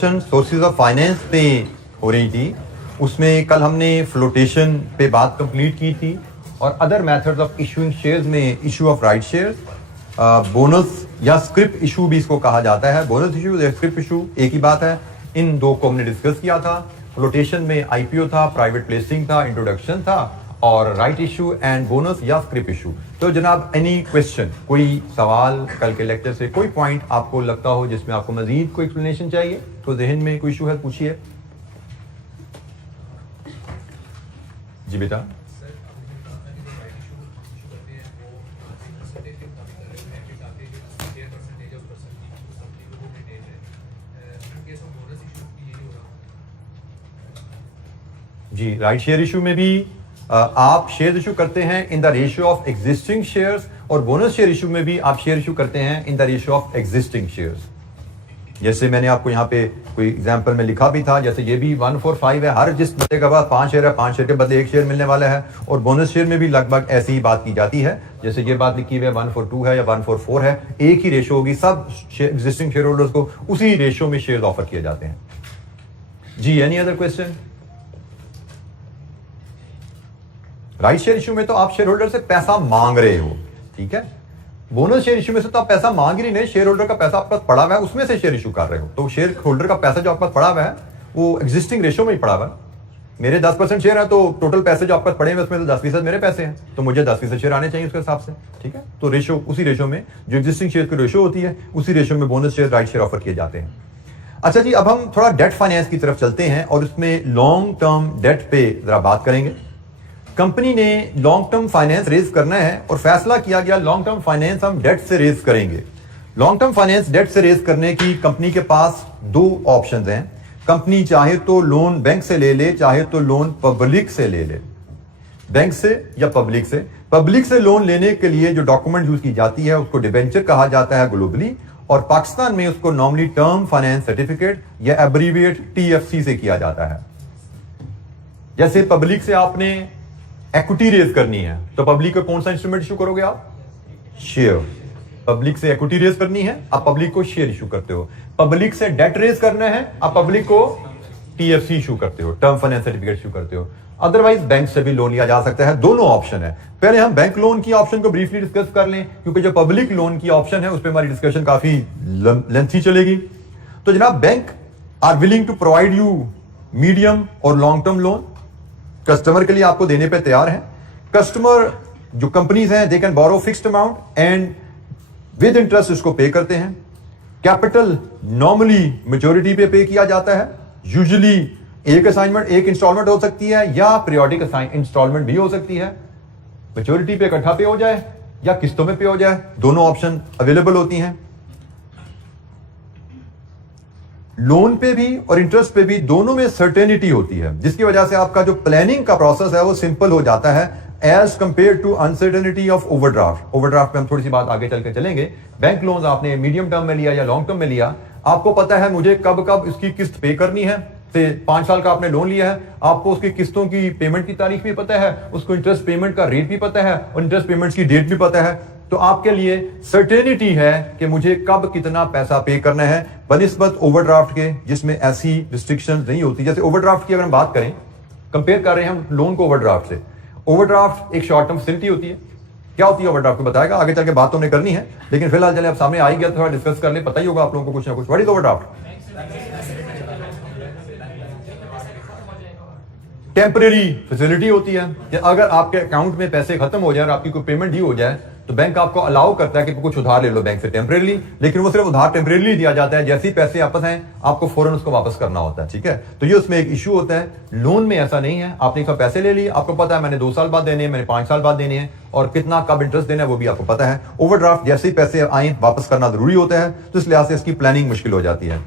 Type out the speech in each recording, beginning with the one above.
Sources of finance पे हो रही थी, उसमें कल हमने फ्लोटेशन पे बात कंप्लीट की थी और other methods of issuing shares में issue of right shares, bonus या स्क्रिप इशू भी इसको कहा जाता है। बोनस इशू या स्क्रिप इशू एक ही बात है, इन दो को हमने डिस्कस किया था। फ्लोटेशन में आईपीओ था, प्राइवेट प्लेसिंग था, इंट्रोडक्शन था, और राइट इशू एंड बोनस या स्क्रिप इशू। तो जनाब एनी क्वेश्चन, कोई सवाल कल के लेक्चर से, कोई पॉइंट आपको लगता हो जिसमें आपको मजीद कोई एक्सप्लेनेशन चाहिए तो जहन में कोई इशू है पूछिए। जी बेटा। जी, राइट शेयर इशू में भी आप शेयर इशू करते हैं in the ratio of existing shares, और बोनस शेयर इशू में भी आप शेयर इशू करते हैं in the ratio of existing shares. जैसे मैंने आपको यहाँ पे कोई एग्जांपल में लिखा भी था, जैसे ये भी 145 है, हर जिस बंदे के पास 5 शेयर है, 5 शेयर के बदले 1 शेयर मिलने वाला है। और बोनस शेयर में भी लगभग ऐसी ही बात की जाती है, जैसे ये बात लिखी हुई है 142 है या 144 है, एक ही रेशो होगी, सब एग्जिस्टिंग शेयर होल्डर्स को उसी रेशो में शेयर ऑफर किए जाते हैं। जी, any other question? Right share issue में तो आप शेयर होल्डर से पैसा मांग रहे हो, ठीक है। बोनस शेयर इशू में से तो आप पैसा मांग ही नहीं रहे, शेयर होल्डर का पैसा आपके पास पड़ा हुआ है, उसमें से शेयर इशू कर रहे हो। तो शेयर होल्डर का पैसा जो आपके पास पड़ा हुआ है वो एग्जिस्टिंग रेशो में ही पड़ा हुआ है। मेरे 10% शेयर है, तो टोटल पैसे जो आपके पास पड़े हुए उसमें तो 10% मेरे पैसे हैं, तो मुझे 10% शेयर आने चाहिए उसके हिसाब से, ठीक है। तो रेशो, उसी रेशो में जो एग्जिस्टिंग शेयर की रेशो होती है, उसी रेशो में bonus share, right share offer किए जाते हैं। अच्छा जी, अब हम थोड़ा डेट फाइनेंस की तरफ चलते हैं और उसमें लॉन्ग टर्म डेट पे जरा बात करेंगे। कंपनी ने लॉन्ग टर्म फाइनेंस रेज करना है और फैसला किया गया लॉन्ग टर्म फाइनेंस हम डेट से रेज करेंगे। लॉन्ग टर्म फाइनेंस डेट से रेज करने की कंपनी के पास दो ऑप्शंस हैं। कंपनी चाहे तो लोन बैंक से ले ले, चाहे तो लोन पब्लिक से ले ले। बैंक से या पब्लिक से। पब्लिक से लोन लेने के लिए जो डॉक्यूमेंट यूज की जाती है उसको डिबेंचर कहा जाता है ग्लोबली, और पाकिस्तान में उसको नॉर्मली टर्म फाइनेंस सर्टिफिकेट या एब्रीविएट TFC से किया जाता है। जैसे पब्लिक से आपने इक्विटी रेज करनी है तो पब्लिक को कौन सा इंस्ट्रूमेंट इशू करोगे आप? शेयर। पब्लिक से इक्विटी रेज करनी है, आप पब्लिक को शेयर इशू करते हो। पब्लिक से डेट रेज करना है, आप पब्लिक को TFC इशू करते हो, टर्म फाइनेंस सर्टिफिकेट इशू करते हो। अदरवाइज बैंक से भी लोन लिया जा सकता है, दोनों ऑप्शन है। पहले हम बैंक लोन की ऑप्शन को ब्रीफली डिस्कस कर लें, क्योंकि जो पब्लिक लोन की ऑप्शन है उस पर हमारी डिस्कशन काफी लेंथी चलेगी। तो जनाब, bank are willing to provide you medium और लॉन्ग टर्म लोन, कस्टमर के लिए आपको देने पे तैयार है। कस्टमर जो कंपनीज हैं, they can borrow fixed amount and with interest इसको पे करते हैं। कैपिटल नॉर्मली मैच्योरिटी पे किया जाता है। यूजुअली एक असाइनमेंट, एक इंस्टॉलमेंट हो सकती है या पीरियोडिक इंस्टॉलमेंट भी हो सकती है। मैच्योरिटी पे इकट्ठा पे हो जाए या किस्तों में पे हो जाए, दोनों ऑप्शन अवेलेबल होती हैं। लोन पे भी और इंटरेस्ट पे भी दोनों में सर्टेनिटी होती है, जिसकी वजह से आपका जो प्लानिंग का प्रोसेस है वो सिंपल हो जाता है as compare to uncertainty of overdraft. Overdraft पे हम थोड़ी सी बात आगे चल के चलेंगे। बैंक लोन आपने मीडियम टर्म में लिया या लॉन्ग टर्म में लिया, आपको पता है मुझे कब कब इसकी किस्त पे करनी है। से 5 साल का आपने लोन लिया है, आपको उसकी किस्तों की पेमेंट की तारीख भी पता है, उसको इंटरेस्ट पेमेंट का रेट भी पता है और इंटरेस्ट पेमेंट्स की डेट भी पता है। तो आपके लिए सर्टेनिटी है कि मुझे कब कितना पैसा पे करना है, बनिस्बत ओवरड्राफ्ट के जिसमें ऐसी रिस्ट्रिक्शंस नहीं होती। जैसे ओवरड्राफ्ट की अगर हम बात करें, कंपेयर कर रहे हैं हम लोन को ओवरड्राफ्ट से। ओवरड्राफ्ट एक शॉर्ट टर्म फैसिलिटी होती है। क्या होती है ओवरड्राफ्ट, को बताएगा आगे चल के, बात तो हमने करनी है, लेकिन फिलहाल चले अब सामने आई गया, थोड़ा डिस्कस कर ले, पता ही होगा आप लोगों को कुछ ना कुछ। What is overdraft? Temporary facility होती है कि अगर आपके अकाउंट में पैसे खत्म हो जाए और आपकी कोई पेमेंट ड्यू हो जाए तो बैंक आपको अलाउ करता है कि कुछ उधार ले लो बैंक से टेम्परेरी, लेकिन वो सिर्फ उधार टेम्परेरी दिया जाता है। जैसे ही पैसे वापस आए आपको फौरन उसको वापस करना होता है, ठीक है। तो ये उसमें एक इशू होता है। लोन में ऐसा नहीं है, आपने एक पैसे ले लिए, आपको पता है मैंने 2 साल बाद देने हैं, मैंने 5 साल बाद देने हैं, और कितना कब इंटरेस्ट देना है वो भी आपको पता है। ओवरड्राफ्ट जैसे ही पैसे आए वापस करना जरूरी होता है, तो इस लिहाज से इसकी प्लानिंग मुश्किल हो जाती है।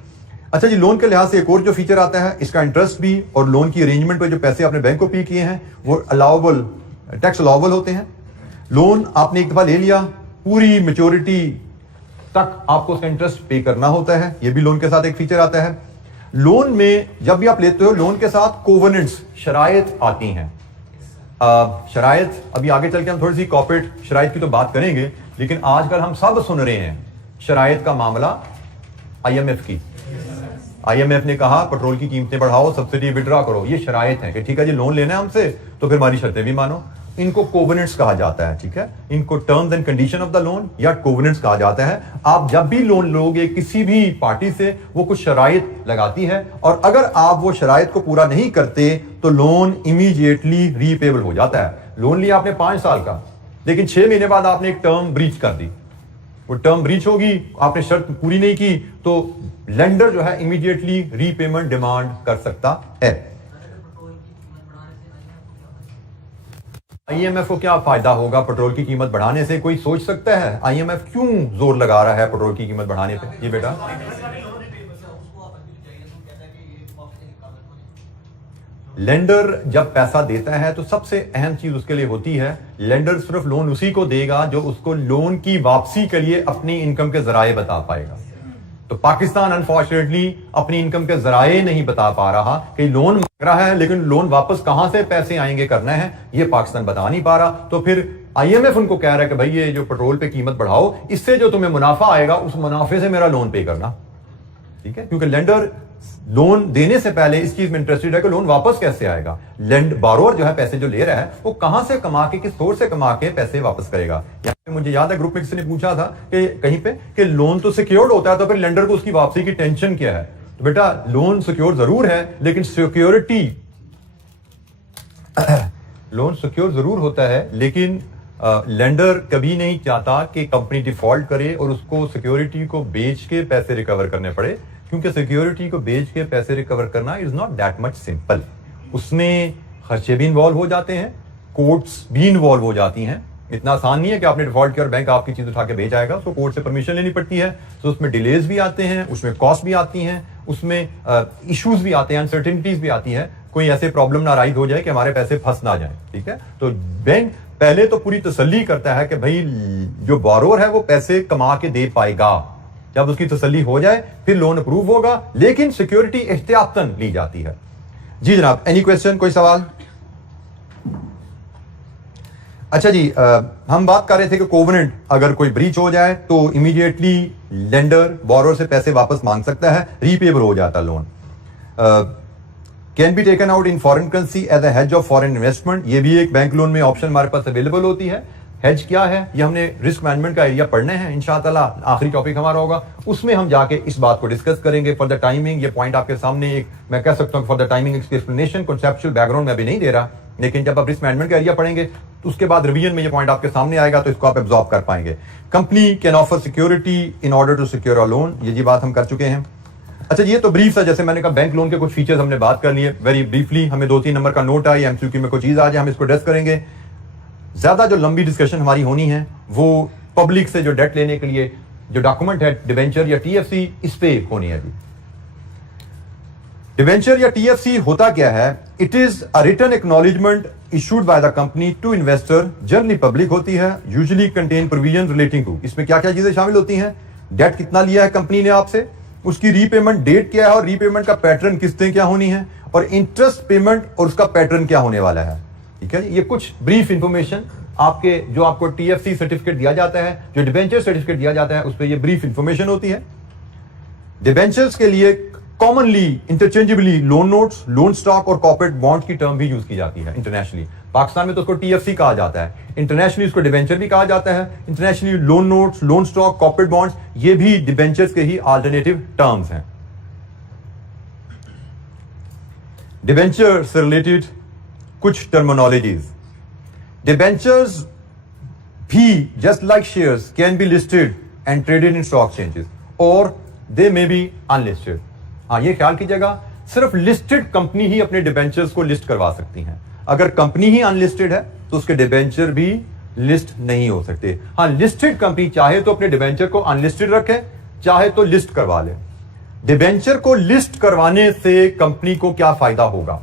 अच्छा जी, लोन के लिहाज से एक और जो फीचर आता है, इसका इंटरेस्ट भी और लोन की अरेंजमेंट पे जो पैसे आपने बैंक को पे किए हैं वो अलाउबल, टैक्स अलाउबल होते हैं। लोन आपने एक दफा ले लिया, पूरी मैच्योरिटी तक आपको उसका इंटरेस्ट पे करना होता है, ये भी लोन के साथ एक फीचर आता है। लोन में जब भी आप लेते हो, लोन के साथ कोवेनेंट्स, शराइत आती हैं। शराइत अभी आगे चल के हम थोड़ी सी कॉर्पोरेट शराइत की तो बात करेंगे, लेकिन आजकल हम सब सुन रहे हैं शराइत का मामला IMF की। IMF ने कहा पेट्रोल की कीमतें बढ़ाओ, सब्सिडी विड्रॉ करो, ये शराइत है कि ठीक है जी लोन लेना है हमसे तो फिर हमारी शर्तें भी मानो। इनको कोवेनेंट्स कहा जाता है, ठीक है, इनको terms and condition of the loan या कोवेनेंट्स कहा जाता है। आप जब भी लोन लोगे किसी भी पार्टी से, वो कुछ शराइत लगाती है और अगर आप वो शराइत को पूरा नहीं करते तो लोन इमीडिएटली रीपेबल हो जाता है। लोन लिया आपने 5 साल का, लेकिन 6 महीने बाद आपने एक टर्म ब्रीच कर दी, वो टर्म ब्रीच होगी, आपने शर्त पूरी नहीं की तो लेंडर जो है इमीडिएटली रीपेमेंट डिमांड कर सकता है। IMF को क्या फायदा होगा पेट्रोल की कीमत बढ़ाने से? कोई सोच सकता है IMF क्यों जोर लगा रहा है पेट्रोल की कीमत बढ़ाने पे? ये बेटा लेंडर जब पैसा देता है तो सबसे अहम चीज उसके लिए होती है, लेंडर सिर्फ लोन उसी को देगा जो उसको लोन की वापसी के लिए अपनी इनकम के जराए बता पाएगा। तो पाकिस्तान अनफॉर्चुनेटली अपनी इनकम के जराए नहीं बता पा रहा कि लोन मांग रहा है लेकिन लोन वापस कहां से पैसे आएंगे करना है, ये पाकिस्तान बता नहीं पा रहा। तो फिर IMF उनको कह रहा है कि भाई ये जो पेट्रोल पे कीमत बढ़ाओ, इससे जो तुम्हें मुनाफा आएगा उस मुनाफे से मेरा लोन पे करना, ठीक है, क्योंकि लेंडर लोन देने से पहले इस चीज में इंटरेस्टेड है कि लोन वापस कैसे आएगा। बारोअर जो है पैसे जो ले रहा है वो कहां से कमा के, किस सोर्स से कमा के पैसे वापस करेगा। मुझे याद है ग्रुप में किसी ने पूछा था कि कहीं पे कि लोन तो सिक्योर्ड होता है तो फिर लेंडर को उसकी वापसी की टेंशन क्या है? तो बेटा लोन सिक्योर जरूर है लेकिन सिक्योरिटी लोन सिक्योर जरूर होता है लेकिन लेंडर कभी नहीं चाहता कि कंपनी डिफॉल्ट करे और उसको सिक्योरिटी को बेच के पैसे रिकवर करने पड़े, क्योंकि सिक्योरिटी को बेच के पैसे रिकवर करना is not that much simple. उसमें खर्चे भी इन्वॉल्व हो जाते हैं, कोर्ट्स भी इन्वॉल्व हो जाती हैं। इतना आसान नहीं है कि आपने डिफॉल्ट किया और बैंक आपकी चीज उठा के भेज आएगा, उसको कोर्ट से परमिशन लेनी पड़ती है। तो उसमें डिलेज भी आते हैं, उसमें कॉस्ट भी आती हैं, उसमें इश्यूज भी आते हैं, अनसर्टेनिटीज भी आती है, कोई ऐसे प्रॉब्लम ना राइज हो जाए कि हमारे पैसे फंस ना जाए, ठीक है। तो बैंक पहले तो पूरी तसल्ली करता है कि भाई जो बोरोअर है वो पैसे कमा के दे पाएगा। जब उसकी तसल्ली हो जाए फिर लोन अप्रूव होगा, लेकिन सिक्योरिटी एहतियातन ली जाती है। जी जनाब, एनी क्वेश्चन, कोई सवाल? अच्छा जी, हम बात कर रहे थे कि कोवेनेंट अगर कोई ब्रीच हो जाए तो इमीडिएटली लेंडर बोरोअर से पैसे वापस मांग सकता है, रीपेबल हो जाता loan. Can be taken out in foreign currency as a hedge of foreign investment, ये भी एक बैंक लोन में ऑप्शन हमारे पास अवेलेबल होती है। हेज क्या है ये हमने रिस्क मैनेजमेंट का एरिया पढ़ने हैं इंशाअल्लाह, आखिरी टॉपिक हमारा होगा, उसमें हम जाके इस बात को डिस्कस करेंगे। फॉर द टाइमिंग ये पॉइंट आपके सामने एक मैं कह सकता हूं for the timing explanation conceptual background में अभी नहीं दे रहा, लेकिन जब आप रिस्क मैनेजमेंट का एरिया पढ़ेंगे तो उसके बाद रिवीजन में ये पॉइंट आपके सामने आएगा तो इसको आप एब्जॉर्ब कर पाएंगे। Company can offer security in order to secure a loan, ये जी बात हम कर चुके हैं। अच्छा ये तो ब्रीफ था, जैसे मैंने कहा बैंक लोन के कुछ फीचर्स हमने बात कर लिए वेरी ब्रीफली। हमें 2-3 नंबर का नोट आई, MCQ में कोई चीज आ जाए हम इसको डिस्कस करेंगे। ज्यादा जो लंबी डिस्कशन हमारी होनी है वो पब्लिक से जो डेट लेने के लिए जो डॉक्यूमेंट है डिबेंचर या TFC, इस पे होनी है जी। डिबेंचर या TFC होता क्या है? It is a written acknowledgement issued by the company to investor, generally public होती है, usually contain provision relating to, इसमें क्या क्या चीजें शामिल होती हैं? डेट कितना लिया है कंपनी ने आपसे, उसकी रीपेमेंट डेट क्या है और रीपेमेंट का पैटर्न किस्तें क्या होनी है, और इंटरेस्ट पेमेंट और उसका पैटर्न क्या होने वाला है, ठीक है। ये कुछ ब्रीफ इंफॉर्मेशन आपके जो आपको TFC सर्टिफिकेट दिया जाता है, जो डिबेंचर सर्टिफिकेट दिया जाता है, उस पर ये ब्रीफ इंफॉर्मेशन होती है। डिबेंचर्स के लिए commonly interchangeably loan notes, loan stock और कॉर्पोरेट बॉन्ड की टर्म भी यूज की जाती है इंटरनेशनली। पाकिस्तान में तो उसको TFC कहा जाता है, इंटरनेशनली उसको डिबेंचर भी कहा जाता है। Internationally loan notes, loan stock, corporate bonds, ये भी डिबेंचर्स के ही अल्टरनेटिव टर्म्स हैं। डिबेंचर से रिलेटेड कुछ टर्मिनोलॉजीज। डिबेंचर्स भी just like shares can be listed and traded in stock exchanges और दे मे बी अनलिस्टेड। हाँ, ये ख्याल कीजिएगा, सिर्फ लिस्टेड कंपनी ही अपने डिबेंचर्स को लिस्ट करवा सकती हैं। अगर कंपनी ही अनलिस्टेड है तो उसके डिबेंचर भी लिस्ट नहीं हो सकते। हाँ, लिस्टेड कंपनी चाहे तो अपने डिबेंचर को अनलिस्टेड रखे, चाहे तो लिस्ट करवा ले। डिबेंचर को लिस्ट करवाने से कंपनी को क्या फायदा होगा?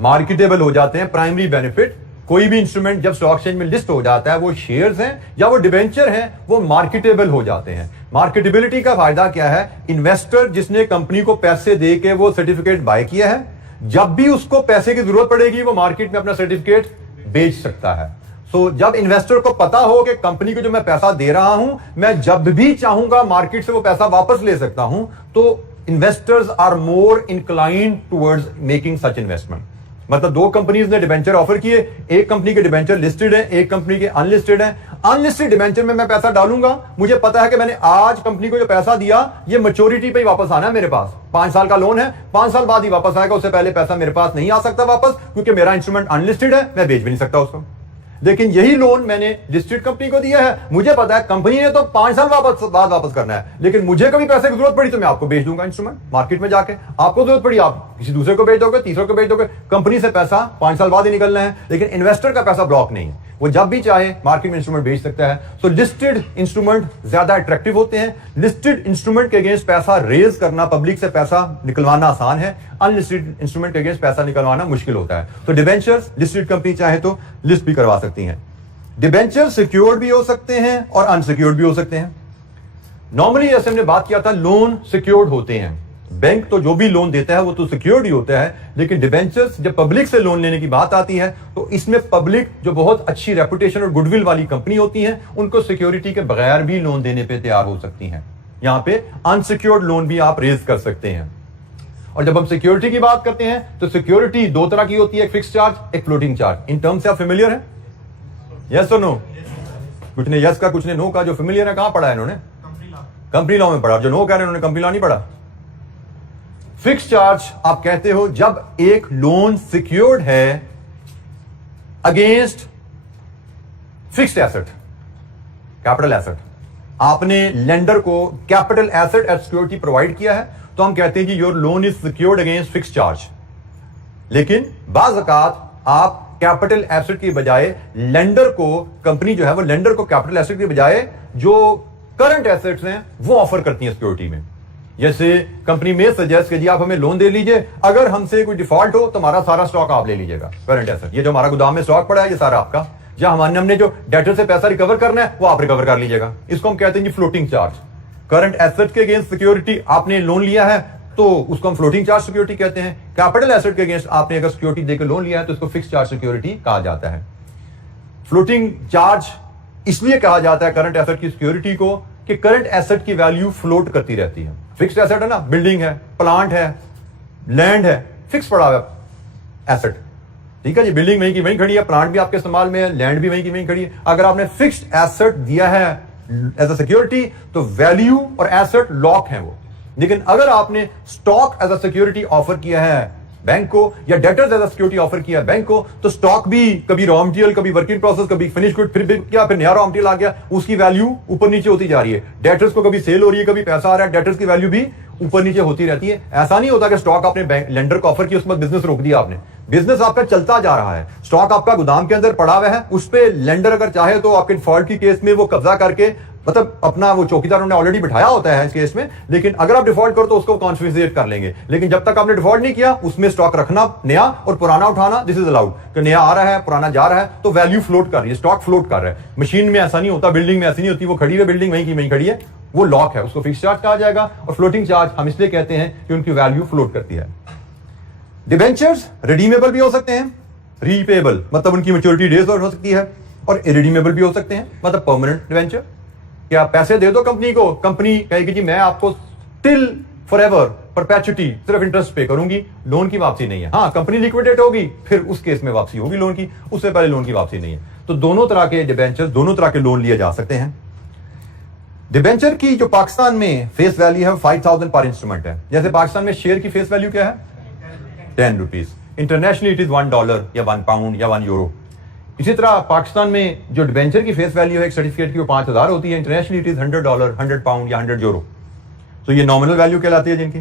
मार्केटेबल हो जाते हैं, प्राइमरी बेनिफिट। कोई भी इंस्ट्रूमेंट जब स्टॉक एक्सचेंज में लिस्ट हो जाता है, वो शेयर्स हैं या वो डिबेंचर हैं, वो मार्केटेबल हो जाते हैं। मार्केटेबिलिटी का फायदा क्या है? इन्वेस्टर जिसने कंपनी को पैसे दे के वो सर्टिफिकेट बाय किया है, जब भी उसको पैसे की जरूरत पड़ेगी वो मार्केट में अपना सर्टिफिकेट बेच सकता है। सो जब इन्वेस्टर को पता हो कि कंपनी को जो मैं पैसा दे रहा हूं, मैं जब भी चाहूंगा मार्केट से वो पैसा वापस ले सकता हूं, तो investors are more inclined towards making such investment. मतलब दो कंपनीज ने डिबेंचर ऑफर किए, एक कंपनी के डिबेंचर लिस्टेड है, एक कंपनी के अनलिस्टेड है। अनलिस्टेड डिबेंचर में मैं पैसा डालूंगा, मुझे पता है कि मैंने आज कंपनी को जो पैसा दिया ये मैच्योरिटी पे ही वापस आना है मेरे पास। 5 साल का लोन है, 5 साल बाद ही वापस आएगा, उससे पहले पैसा मेरे पास नहीं आ सकता वापस, क्योंकि मेरा इंस्ट्रूमेंट अनलिस्टेड है, मैं बेच भी नहीं सकता उसको। लेकिन यही लोन मैंने लिस्टेड कंपनी को दिया है, मुझे पता है कंपनी ने तो 5 साल बाद वापस करना है, लेकिन मुझे कभी पैसे की जरूरत पड़ी तो मैं आपको बेच दूंगा इंस्ट्रूमेंट मार्केट में जाके। आपको जरूरत पड़ी आप किसी दूसरे को बेच दोगे, तीसरे को बेच दोगे, कंपनी से पैसा 5 साल बाद ही निकलना है। लेकिन इन्वेस्टर का पैसा ब्लॉक नहीं है, वो जब भी चाहे मार्केट में इंस्ट्रूमेंट बेच सकता है। तो लिस्टेड इंस्ट्रूमेंट ज्यादा अट्रैक्टिव होते हैं। लिस्टेड इंस्ट्रूमेंट के अगेंस्ट पैसा रेज करना, पब्लिक से पैसा निकलवाना आसान है, अनलिस्टेड इंस्ट्रूमेंट के अगेंस्ट पैसा निकलवाना मुश्किल होता है। तो डिबेंचर्स लिस्टेड कंपनी चाहे तो लिस्ट भी करवा सकती है। डिबेंचर सिक्योर्ड भी हो सकते हैं और अनसिक्योर्ड भी हो सकते हैं। नॉर्मली जैसे हमने बात किया था, लोन सिक्योर्ड होते हैं, बैंक तो जो भी लोन देता है वो तो सिक्योर्ड ही होता है। लेकिन डिबेंचर्स जब पब्लिक से लोन लेने की बात आती है तो इसमें पब्लिक जो बहुत अच्छी रेपुटेशन और गुडविल वाली कंपनी होती है, उनको सिक्योरिटी के बगैर भी लोन देने पे तैयार हो सकती हैं। यहां पे अनसिक्योर्ड लोन भी आप रेज कर सकते हैं। और जब हम सिक्योरिटी की बात करते हैं तो सिक्योरिटी दो तरह की होती है, एक फिक्स चार्ज, एक फ्लोटिंग चार्ज। इन टर्म्स से आप फेमिलियर है? यस और नो? कुछ ने यस का, कुछ ने नो का। जो फेमिलियर है कहां पढ़ा है इन्होंने? कंपनी लॉ में पढ़ा। जो नो कह रहे हैं उन्होंने कंपनी लॉ नहीं पढ़ा। फिक्स चार्ज आप कहते हो जब एक लोन सिक्योर्ड है against fixed asset, capital asset. आपने लेंडर को capital asset as security provide किया है, तो हम कहते हैं कि your loan is secured against fixed charge. लेकिन बाज़ औक़ात आप कैपिटल एसेट की बजाय लेंडर को, कंपनी जो है वो लेंडर को कैपिटल एसेट की बजाय जो करंट एसेट्स हैं वो ऑफर करती है सिक्योरिटी में। जैसे कंपनी में सजेस्ट कि जी आप हमें लोन दे लीजिए, अगर हमसे कोई डिफॉल्ट हो तो हमारा सारा स्टॉक आप ले लीजिएगा, करंट एसेट। ये जो हमारा गोदाम में स्टॉक पड़ा है ये सारा आपका, या हमने जो डेटर से पैसा रिकवर करना है वो आप रिकवर कर लीजिएगा। इसको हम कहते हैं जी फ्लोटिंग चार्ज। करंट एसेट के अगेंस्ट सिक्योरिटी आपने लोन लिया है तो उसको हम फ्लोटिंग चार्ज सिक्योरिटी कहते हैं। कैपिटल एसेट के अगेंस्ट आपने अगर सिक्योरिटी देकर लोन लिया है तो उसको फिक्स चार्ज सिक्योरिटी कहा जाता है। फ्लोटिंग चार्ज इसलिए कहा जाता है करंट एसेट की सिक्योरिटी को कि करंट एसेट की वैल्यू फ्लोट करती रहती है। फिक्स्ड एसेट है ना, बिल्डिंग है, प्लांट है, लैंड है, फिक्स पड़ा हुआ एसेट, ठीक है जी। बिल्डिंग वहीं की वहीं खड़ी है, प्लांट भी आपके इस्तेमाल में है, लैंड भी वहीं की वहीं खड़ी है। अगर आपने फिक्स्ड एसेट दिया है एज अ सिक्योरिटी तो वैल्यू और एसेट लॉक है वो। लेकिन अगर आपने stock as a security offer किया है बैंक को, या debtors as a security offer किया है बैंक को, तो स्टॉक भी कभी रॉ मटेरियल, कभी वर्किंग प्रोसेस, कभी फिनिश गुड, फिर क्या, फिर नया रॉ मटेरियल आ गया, उसकी वैल्यू ऊपर नीचे होती जा रही है। डेटर्स को कभी सेल हो रही है, कभी पैसा आ रहा है, डेटर्स की वैल्यू भी ऊपर नीचे होती रहती है। ऐसा नहीं होता कि स्टॉक आपने बैंक लेंडर को ऑफर किया उसके बाद बिजनेस रोक दिया आपने। बिजनेस आपका चलता जा रहा है, स्टॉक आपका गोदाम के अंदर पड़ा हुआ है, उस पर लेंडर अगर चाहे तो आपके डिफॉल्ट की केस में वो कब्जा करके, मतलब अपना वो चौकीदार उन्होंने ऑलरेडी बिठाया होता है इस केस में, लेकिन अगर आप डिफॉल्ट करो तो उसको कॉन्फिस्केट कर लेंगे। लेकिन जब तक आपने डिफॉल्ट नहीं किया उसमें स्टॉक रखना नया और पुराना उठाना दिस इज अलाउड। कि नया आ रहा है, पुराना जा रहा है, तो वैल्यू फ्लोट कर रही है, स्टॉक फ्लोट कर रहा है। मशीन में ऐसा नहीं होता, बिल्डिंग में ऐसी नहीं होती, वो खड़ी है बिल्डिंग वहीं की वहीं खड़ी है, वो लॉक है, उसको फिक्स चार्ज कहा जाएगा। और फ्लोटिंग चार्ज हम इसलिए कहते हैं कि उनकी वैल्यू फ्लोट करती है। डिबेंचर्स रिडीमेबल भी हो सकते हैं, रीपेबल मतलब उनकी मैच्योरिटी डेज हो सकती है, और इरिडीमेबल भी हो सकते हैं मतलब परमानेंट डिबेंचर। कि आप पैसे दे दो कंपनी को, कंपनी कहेगी जी मैं आपको टिल फॉरएवर परपेचुटी सिर्फ इंटरेस्ट पे करूंगी, लोन की वापसी नहीं है। हाँ, कंपनी लिक्विडेट होगी फिर उस केस में वापसी होगी लोन की, उससे पहले लोन की वापसी नहीं है। तो दोनों तरह के डिबेंचर, दोनों तरह के लोन लिए जा सकते हैं। डिबेंचर की जो पाकिस्तान में फेस वैल्यू है 5000 पर इंस्ट्रूमेंट है। जैसे पाकिस्तान में शेयर की फेस वैल्यू क्या है? 10 रुपीज। इंटरनेशनली इट इज $1 या £1 या €1। इसी तरह पाकिस्तान में जो डिबेंचर की फेस वैल्यू है एक सर्टिफिकेट की वो 5000 होती है। इंटरनेशनली इट इज $100, £100 या €100। तो ये नॉमिनल वैल्यू कहलाती है जिनकी।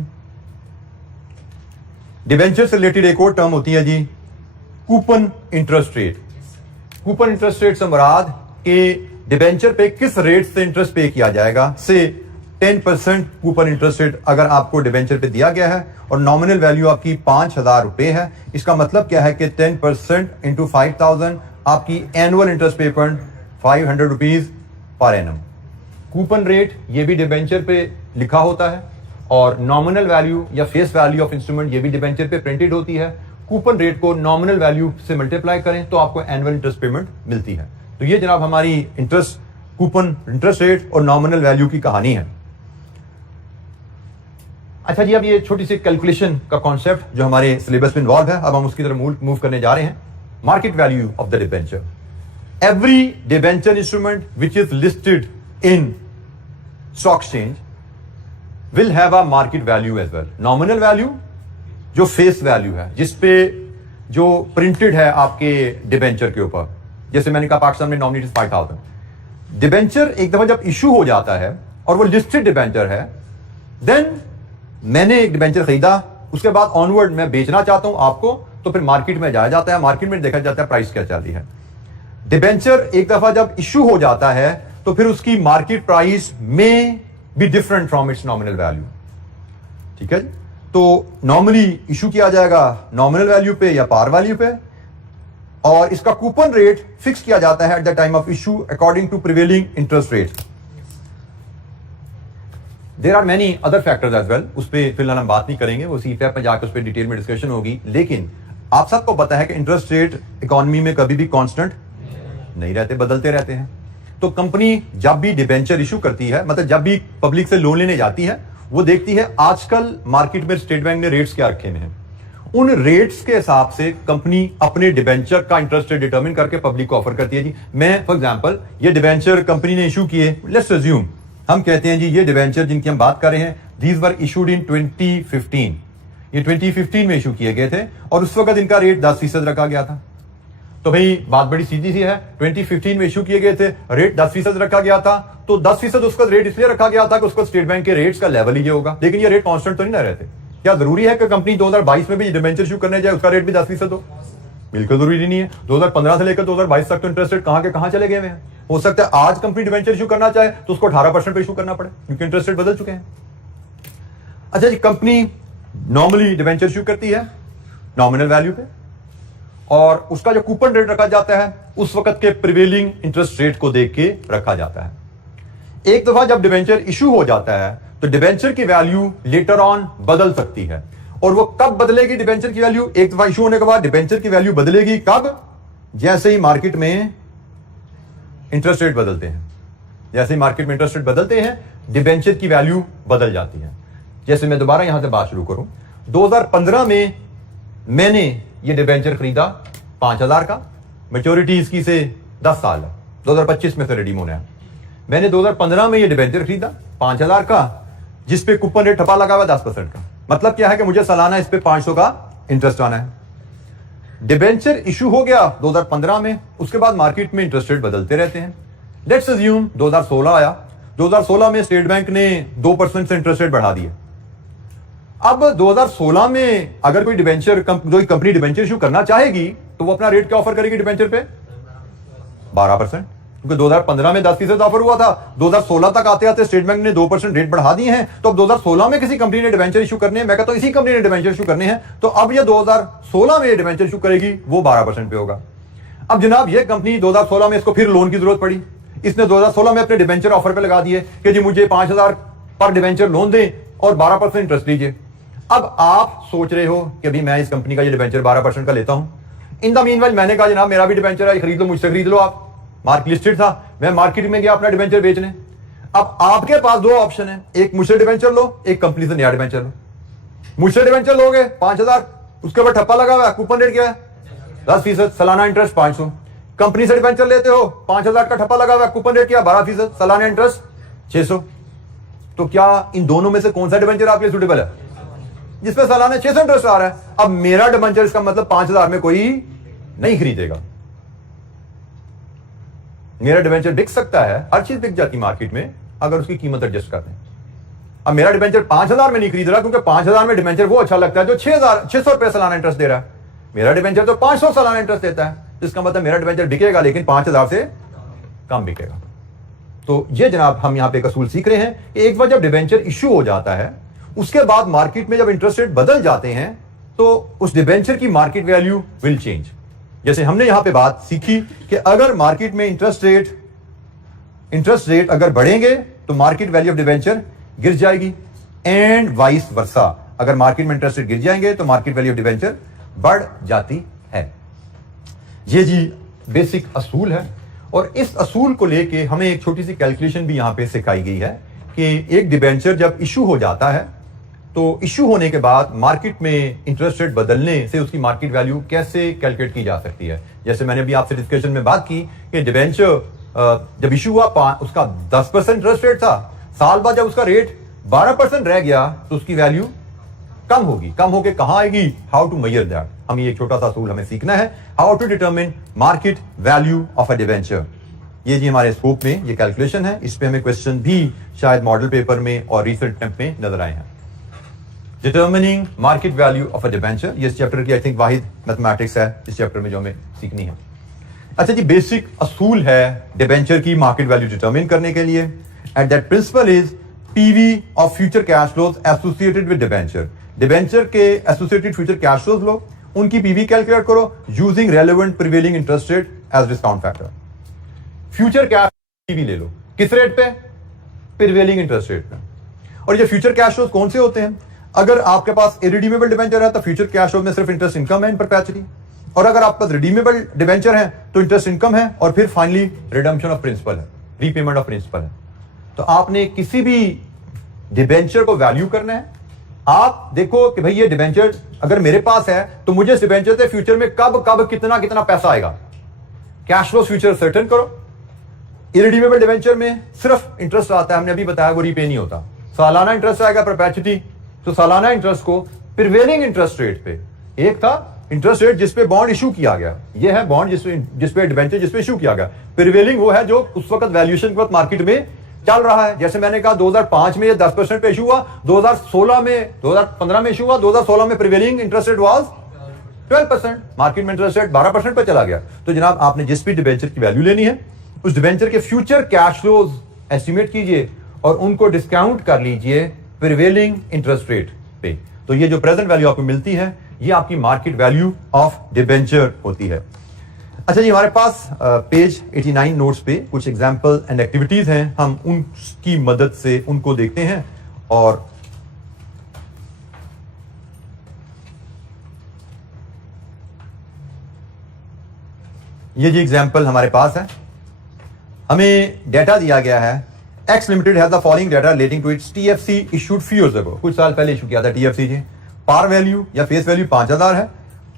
डिबेंचर से रिलेटेड एक और टर्म होती है जी coupon interest rate. Coupon interest rate से मुराद के डिबेंचर पे किस रेट से इंटरेस्ट पे किया जाएगा। से 10% कूपन इंटरेस्ट रेट अगर आपको डिबेंचर पे दिया गया है और नॉमिनल वैल्यू आपकी 5000 रुपए है, इसका मतलब क्या है कि 10% इंटू 5000 आपकी annual interest payment 500 rupees per annum. Coupon rate ये भी डिबेंचर पे लिखा होता है और नॉमिनल वैल्यू या फेस वैल्यू ऑफ इंस्ट्रूमेंट ये भी डिबेंचर पे प्रिंटेड होती है। कूपन रेट को नॉमिनल वैल्यू से मल्टीप्लाई करें तो आपको एनुअल इंटरेस्ट पेमेंट मिलती है। तो ये जनाब हमारी इंटरेस्ट कूपन, इंटरेस्ट रेट और नॉमिनल वैल्यू की कहानी है। अच्छा जी, अब ये छोटी सी कैलकुलेशन का कॉन्सेप्ट जो हमारे सिलेबस में इन्वॉल्व है, अब हम उसकी तरफ मूव करने जा रहे हैं। Market value of the debenture. Every debenture instrument which is listed in stock exchange will have a market value as well. Nominal value जो फेस वैल्यू है, जिसपे जो प्रिंटेड है आपके डिबेंचर के ऊपर, जैसे मैंने कहा पाकिस्तान में नॉमिनेट 5,000। डिबेंचर एक दफा जब इशू हो जाता है और वो लिस्टेड डिबेंचर है, देन मैंने एक डिबेंचर खरीदा, उसके बाद ऑनवर्ड मैं बेचना चाहता हूं आपको, तो फिर मार्केट में जाया जाता है, मार्केट में देखा जाता है प्राइस क्या चल रही है। डिबेंचर एक दफा जब इशू हो जाता है तो फिर उसकी मार्केट प्राइस में be different from its nominal value. ठीक है जी, तो नॉर्मली इशू किया जाएगा नॉमिनल वैल्यू पे या पार वैल्यू पे, और इसका कूपन रेट फिक्स किया जाता है at the time of issue according to prevailing interest rate. There are many other factors as well, उस पर फिलहाल हम बात नहीं करेंगे, वो सीफैप में जाकर उस पर डिटेल में डिस्कशन होगी। लेकिन आप सबको पता है कि इंटरेस्ट रेट इकोनॉमी में कभी भी कांस्टेंट नहीं रहते, बदलते रहते हैं। तो कंपनी जब भी डिबेंचर इशू करती है, मतलब जब भी पब्लिक से लोन लेने जाती है, वो देखती है आजकल मार्केट में स्टेट बैंक ने रेट्स क्या रखे हुए हैं। उन रेट्स के हिसाब से कंपनी अपने डिबेंचर का इंटरेस्ट रेट डिटरमिन करके पब्लिक को ऑफर करती है। जी मैं फॉर एग्जांपल ये डिबेंचर कंपनी ने इशू किए, लेट्स अज्यूम हम कहते हैं जी ये डिबेंचर जिनकी हम बात कर रहे हैं, दीज वर इशूड इन 2015। ये 2015 में इशू किए गए थे और उस वक्त इनका रेट 10% रखा गया था। तो भाई बात बड़ी सीधी सी है, 2015 में इशू किए गए थे, रेट 10% रखा गया था, तो 10% उसका रेट इसलिए रखा गया था कि उसको स्टेट बैंक के रेट्स का लेवल ही ये होगा। लेकिन ये रेट कांस्टेंट तो नहीं ना रहते। क्या जरूरी है कि कंपनी 2022 में भी डिबेंचर इशू करने जाए उसका रेट भी 10% हो? बिल्कुल जरूरी नहीं है। 2015 से लेकर 2022 तक तो इंटरेस्ट रेट कहां के कहां चले गए हैं। हो सकता है आज कंपनी डिबेंचर इशू करना चाहे तो उसको 18% पे इशू करना पड़े, क्योंकि इंटरेस्ट रेट बदल चुके हैं। अच्छा जी, कंपनी नॉर्मली डिबेंचर इशू करती है नॉमिनल वैल्यू पे, और उसका जो कूपन रेट रखा जाता है उस वक्त के प्रिवेलिंग इंटरेस्ट रेट को देख के रखा जाता है। एक दफा जब डिबेंचर इशू हो जाता है तो डिबेंचर की वैल्यू लेटर ऑन बदल सकती है। और वो कब बदलेगी डिबेंचर की वैल्यू? एक दफा इशू होने के बाद डिबेंचर की वैल्यू बदलेगी कब? जैसे ही मार्केट में इंटरेस्ट रेट बदलते हैं। जैसे ही मार्केट में इंटरेस्ट रेट बदलते हैं डिबेंचर की वैल्यू बदल जाती है। जैसे मैं दोबारा यहां से बात शुरू करूं, 2015 में मैंने ये डिबेंचर खरीदा 5,000 का, मैच्योरिटी इसकी से 10 साल है, 2025 में से रिडीम होना है। मैंने 2015 में ये डिबेंचर खरीदा 5,000 का, जिसपे कूपन रेट ठप्पा लगा हुआ 10% का। मतलब क्या है कि मुझे सालाना इस पे 500 का इंटरेस्ट आना है। डिबेंचर इशू हो गया 2015 में, उसके बाद मार्केट में इंटरेस्ट रेट बदलते रहते हैं। लेट्स अज्यूम 2016 आया, 2016 में स्टेट बैंक ने 2% से इंटरेस्ट रेट बढ़ा दिए। अब 2016 में अगर कोई डिबेंचर कंपनी डिबेंचर इशू करना चाहेगी तो वो अपना रेट क्या ऑफर करेगी डिबेंचर पे? 12%, क्योंकि 2015 में 10% ऑफर हुआ था, 2016 तक आते आते स्टेट बैंक ने 2% रेट बढ़ा दिए हैं। तो अब 2016 में किसी कंपनी ने डिबेंचर इशू करने हैं, मैं कहता हूं इसी कंपनी ने डिबेंचर इशू करने हैं, तो अब ये 2016 में डिबेंचर इशू करेगी, वो 12% पे होगा। अब जनाब ये कंपनी 2016 में इसको फिर लोन की जरूरत पड़ी, इसने 2016 में अपने डिबेंचर ऑफर पे लगा दिए कि जी मुझे 5,000 पर डिबेंचर लोन दें और 12% इंटरेस्ट लीजिए। अब आप सोच रहे हो कि अभी मैं इस कंपनी का ये डिबेंचर 12% का लेता हूं। इन द मीनवाइल मैंने कहा जनाब मेरा भी डिबेंचर है, खरीद लो, मुझसे खरीद लो। आप मार्केट लिस्टेड था, मैं मार्केट में गया अपना डिबेंचर बेचने। अब आपके पास दो ऑप्शन है, एक मुझसे डिबेंचर लो, एक कंपनी से नया डिबेंचर लो। मुझसे डिबेंचर लोगे 5,000, उसके ऊपर ठप्पा लगा हुआ है, कूपन रेट क्या है 10%, सालाना इंटरेस्ट 500। कंपनी से डिबेंचर लेते हो 5,000 का ठप्पा लगा हुआ है, कूपन रेट क्या 12%, सालाना इंटरेस्ट 600। तो क्या इन दोनों में से कौन सा डिबेंचर आपके लिए सूटेबल है? जिसपे सालाना 600 इंटरेस्ट आ रहा है। अब मेरा डिबेंचर, इसका मतलब 5,000 में कोई नहीं खरीदेगा। मेरा डिबेंचर बिक सकता है, हर चीज बिक जाती मार्केट में अगर उसकी कीमत एडजस्ट करते हैं। अब मेरा डिबेंचर 5,000 में नहीं खरीद रहा, क्योंकि 5,000 में डिबेंचर वो अच्छा लगता है जो 600 रुपए सालाना इंटरेस्ट दे रहा है। मेरा डिबेंचर तो 500 सालाना इंटरेस्ट देता है, इसका मतलब मेरा डिबेंचर बिकेगा लेकिन 5,000 से कम बिकेगा। तो ये जनाब हम यहां पे एक असूल सीख रहे हैं कि एक बार जब डिबेंचर इश्यू हो जाता है, उसके बाद मार्केट में जब इंटरेस्ट रेट बदल जाते हैं तो उस डिबेंचर की मार्केट वैल्यू विल चेंज। जैसे हमने यहां पे बात सीखी कि अगर मार्केट में इंटरेस्ट रेट अगर बढ़ेंगे तो मार्केट वैल्यू ऑफ डिबेंचर गिर जाएगी, एंड वाइस वर्सा। अगर मार्केट में इंटरेस्ट रेट गिर जाएंगे तो मार्केट वैल्यू ऑफ डिबेंचर बढ़ जाती है। ये जी बेसिक असूल है। और इस असूल को लेके हमें एक छोटी सी कैलकुलेशन भी यहां पे सिखाई गई है कि एक डिबेंचर जब इशू हो जाता है तो इशू होने के बाद मार्केट में इंटरेस्ट रेट बदलने से उसकी मार्केट वैल्यू कैसे कैलकुलेट की जा सकती है। जैसे मैंने अभी आपसे डिस्कशन में बात की कि डिबेंचर जब इशू हुआ उसका 10% इंटरेस्ट रेट था, साल बाद जब उसका रेट 12% रह गया तो उसकी वैल्यू कम होगी। कम होके कहां आएगी? How to measure that. हम ये छोटा सा असूल हमें सीखना है, how to determine market value of a debenture. ये जी हमारे स्कोप में ये कैलकुलेशन है। इस पे हमें क्वेश्चन भी शायद मॉडल पेपर में और रिसेंट अटेम्प्ट में नजर आए हैं। Determining market value of a debenture, ये इस चैप्टर की आई थिंक वाहिद मैथमेटिक्स है इस चैप्टर में जो हमें सीखनी है। अच्छा जी, बेसिक असूल है डिबेंचर की मार्केट वैल्यू डिटरमिन करने के लिए, and that principle is PV of future cash flows associated with debenture. Debenture के एसोसिएटेड फ्यूचर कैश फ्लोज लो, उनकी पीवी कैलकुलेट करो using relevant prevailing interest rate as discount factor. Future cash PV ले लो, किस रेट पे? Prevailing interest rate पे। और ये फ्यूचर कैश फ्लोज कौन से होते हैं? अगर आपके पास इरिडीमेबल डिबेंचर है तो फ्यूचर कैश फ्लो में सिर्फ इंटरेस्ट इनकम है इन परपेचुअली, और अगर आपके पास रिडीमेबल डिबेंचर है तो इंटरेस्ट इनकम है और फिर फाइनली रिडम्पशन ऑफ प्रिंसिपल है, रीपेमेंट ऑफ प्रिंसिपल है। तो आपने किसी भी डिबेंचर को वैल्यू करना है। आप देखो कि भाई ये डिबेंचर अगर मेरे पास है तो मुझे इस डिबेंचर से फ्यूचर में कब कब कितना कितना पैसा आएगा। कैश फ्लो फ्यूचर सर्टेन करो। इरिडीमेबल डिबेंचर में सिर्फ इंटरेस्ट आता है, हमने अभी बताया, वो रीपे नहीं होता। सालाना इंटरेस्ट आएगा परपेचुइटी, तो सालाना इंटरेस्ट को प्रिवेलिंग इंटरेस्ट रेट पे, एक था इंटरेस्ट रेट जिसपे बॉन्ड इशू किया गया, ये है बॉन्ड जिसपे डिबेंचर जिसपे इशू किया गया। प्रिवेलिंग वो है जो उस वक्त वैल्यूएशन के वक्त मार्केट में चल रहा है। जैसे मैंने कहा 2005 में ये 10% पे इशू हुआ, 2016 में 2015 में इशू हुआ, 2016 में prevailing interest rate was 12%, market में इंटरेस्ट रेट 12% पे चला गया। तो जनाब आपने जिस भी डिबेंचर की वैल्यू लेनी है उस डिबेंचर के फ्यूचर कैश फ्लोज एस्टिमेट कीजिए और उनको डिस्काउंट कर लीजिए प्रिवेलिंग इंटरेस्ट रेट पे। तो ये जो प्रेजेंट वैल्यू आपको मिलती है ये आपकी मार्केट वैल्यू ऑफ डिबेंचर होती है। अच्छा जी, हमारे पास पेज 89 नोट्स पे कुछ एग्जांपल एंड एक्टिविटीज हैं, हम उनकी मदद से उनको देखते हैं। और ये जी एग्जांपल हमारे पास है। हमें डेटा दिया गया है, X limited has the following data relating to its TFC issued few years ago. कुछ साल पहले इशू किया था टीएफसी जी। पार वैल्यू या फेस वैल्यू 5000 है।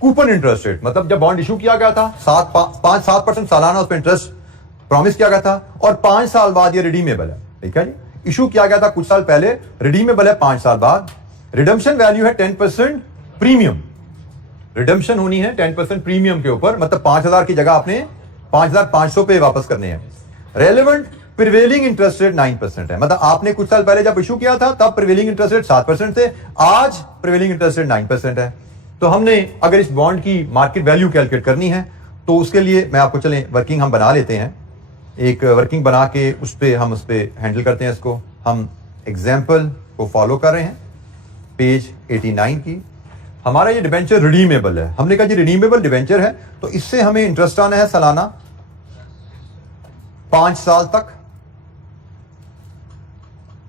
कूपन इंटरेस्ट रेट, मतलब जब बॉन्ड इशू किया गया था 7% सालाना उस पर इंटरेस्ट प्रॉमिस किया गया था और 5 साल बाद ये रिडीमेबल है। ठीक है जी, इशू किया गया था कुछ साल पहले, रिडीमेबल है 5 साल बाद। रिडम्पशन वैल्यू है 10% प्रीमियम, रिडम्पशन होनी है 10% प्रीमियम के ऊपर, मतलब 5000 की जगह आपने 5500 पे वापस करने हैं। रेलेवेंट प्रिवेलिंग इंटरेस्ट रेट 9% है, मतलब आपने कुछ साल पहले जब इशू किया था तब प्रिवेलिंग इंटरेस्ट रेट 7% थे, आज प्रिवेलिंग इंटरेस्ट रेट 9% है। तो हमने अगर इस बॉन्ड की मार्केट वैल्यू कैलकुलेट करनी है तो उसके लिए मैं आपको चलें वर्किंग हम बना लेते हैं, एक वर्किंग बना के उस पर हैंडल करते हैं इसको। हम एग्जाम्पल को फॉलो कर रहे हैं पेज 89 की। हमारा ये डिबेंचर रिडीमेबल है, हमने कहा जी रिडीमेबल डिबेंचर है तो इससे हमें इंटरेस्ट आना है सालाना 5 साल तक।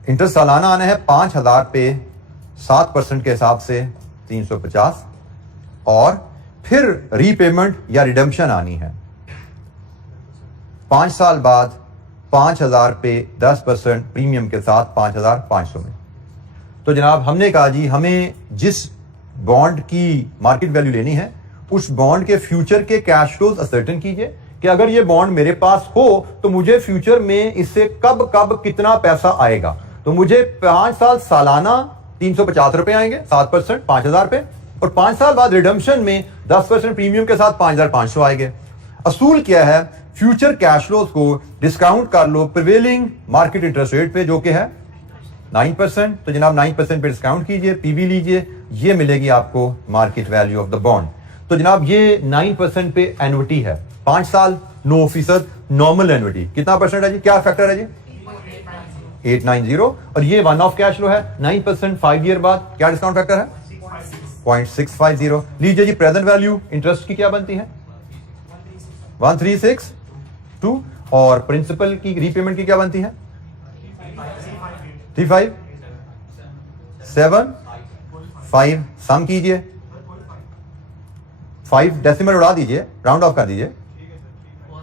इंटरेस्ट सालाना आना है 5000 पे 7% के हिसाब से 350, और फिर रीपेमेंट या रिडम्पशन आनी है 5 साल बाद 5000 पे 10% प्रीमियम के साथ 5500 में। तो जनाब हमने कहा जी हमें जिस बॉन्ड की मार्केट वैल्यू लेनी है उस बॉन्ड के फ्यूचर के कैश फ्लोज असर्टेन कीजिए कि अगर ये बॉन्ड मेरे पास हो तो मुझे फ्यूचर में इससे कब कब कितना पैसा आएगा। तो मुझे 5 साल सालाना 350 रुपए आएंगे 7% 5000 पे, और 5 साल बाद रिडम्पशन में 10% प्रीमियम के साथ 5500 आएंगे। असूल क्या है, फ्यूचर कैश फ्लोज को डिस्काउंट कर लो प्रिवेलिंग मार्केट इंटरेस्ट रेट पे जो कि है 9%। तो जनाब 9% पे डिस्काउंट कीजिए, पीवी लीजिए, ये मिलेगी आपको market value of the bond. तो जनाब ये 9% पे एन्युटी है, 5 साल 9% नॉर्मल एन्युटी। कितना परसेंट है जी, क्या फैक्टर है जी 890, और ये वन ऑफ कैश फ्लो है 9% 5 ईयर बाद, क्या डिस्काउंट फैक्टर है 0.650। लीजिए जी प्रेजेंट वैल्यू इंटरेस्ट की क्या बनती है 1362, और प्रिंसिपल की रीपेमेंट की क्या बनती है 3575। सम कीजिए, 5 डेसिमल उड़ा दीजिए, राउंड ऑफ कर दीजिए,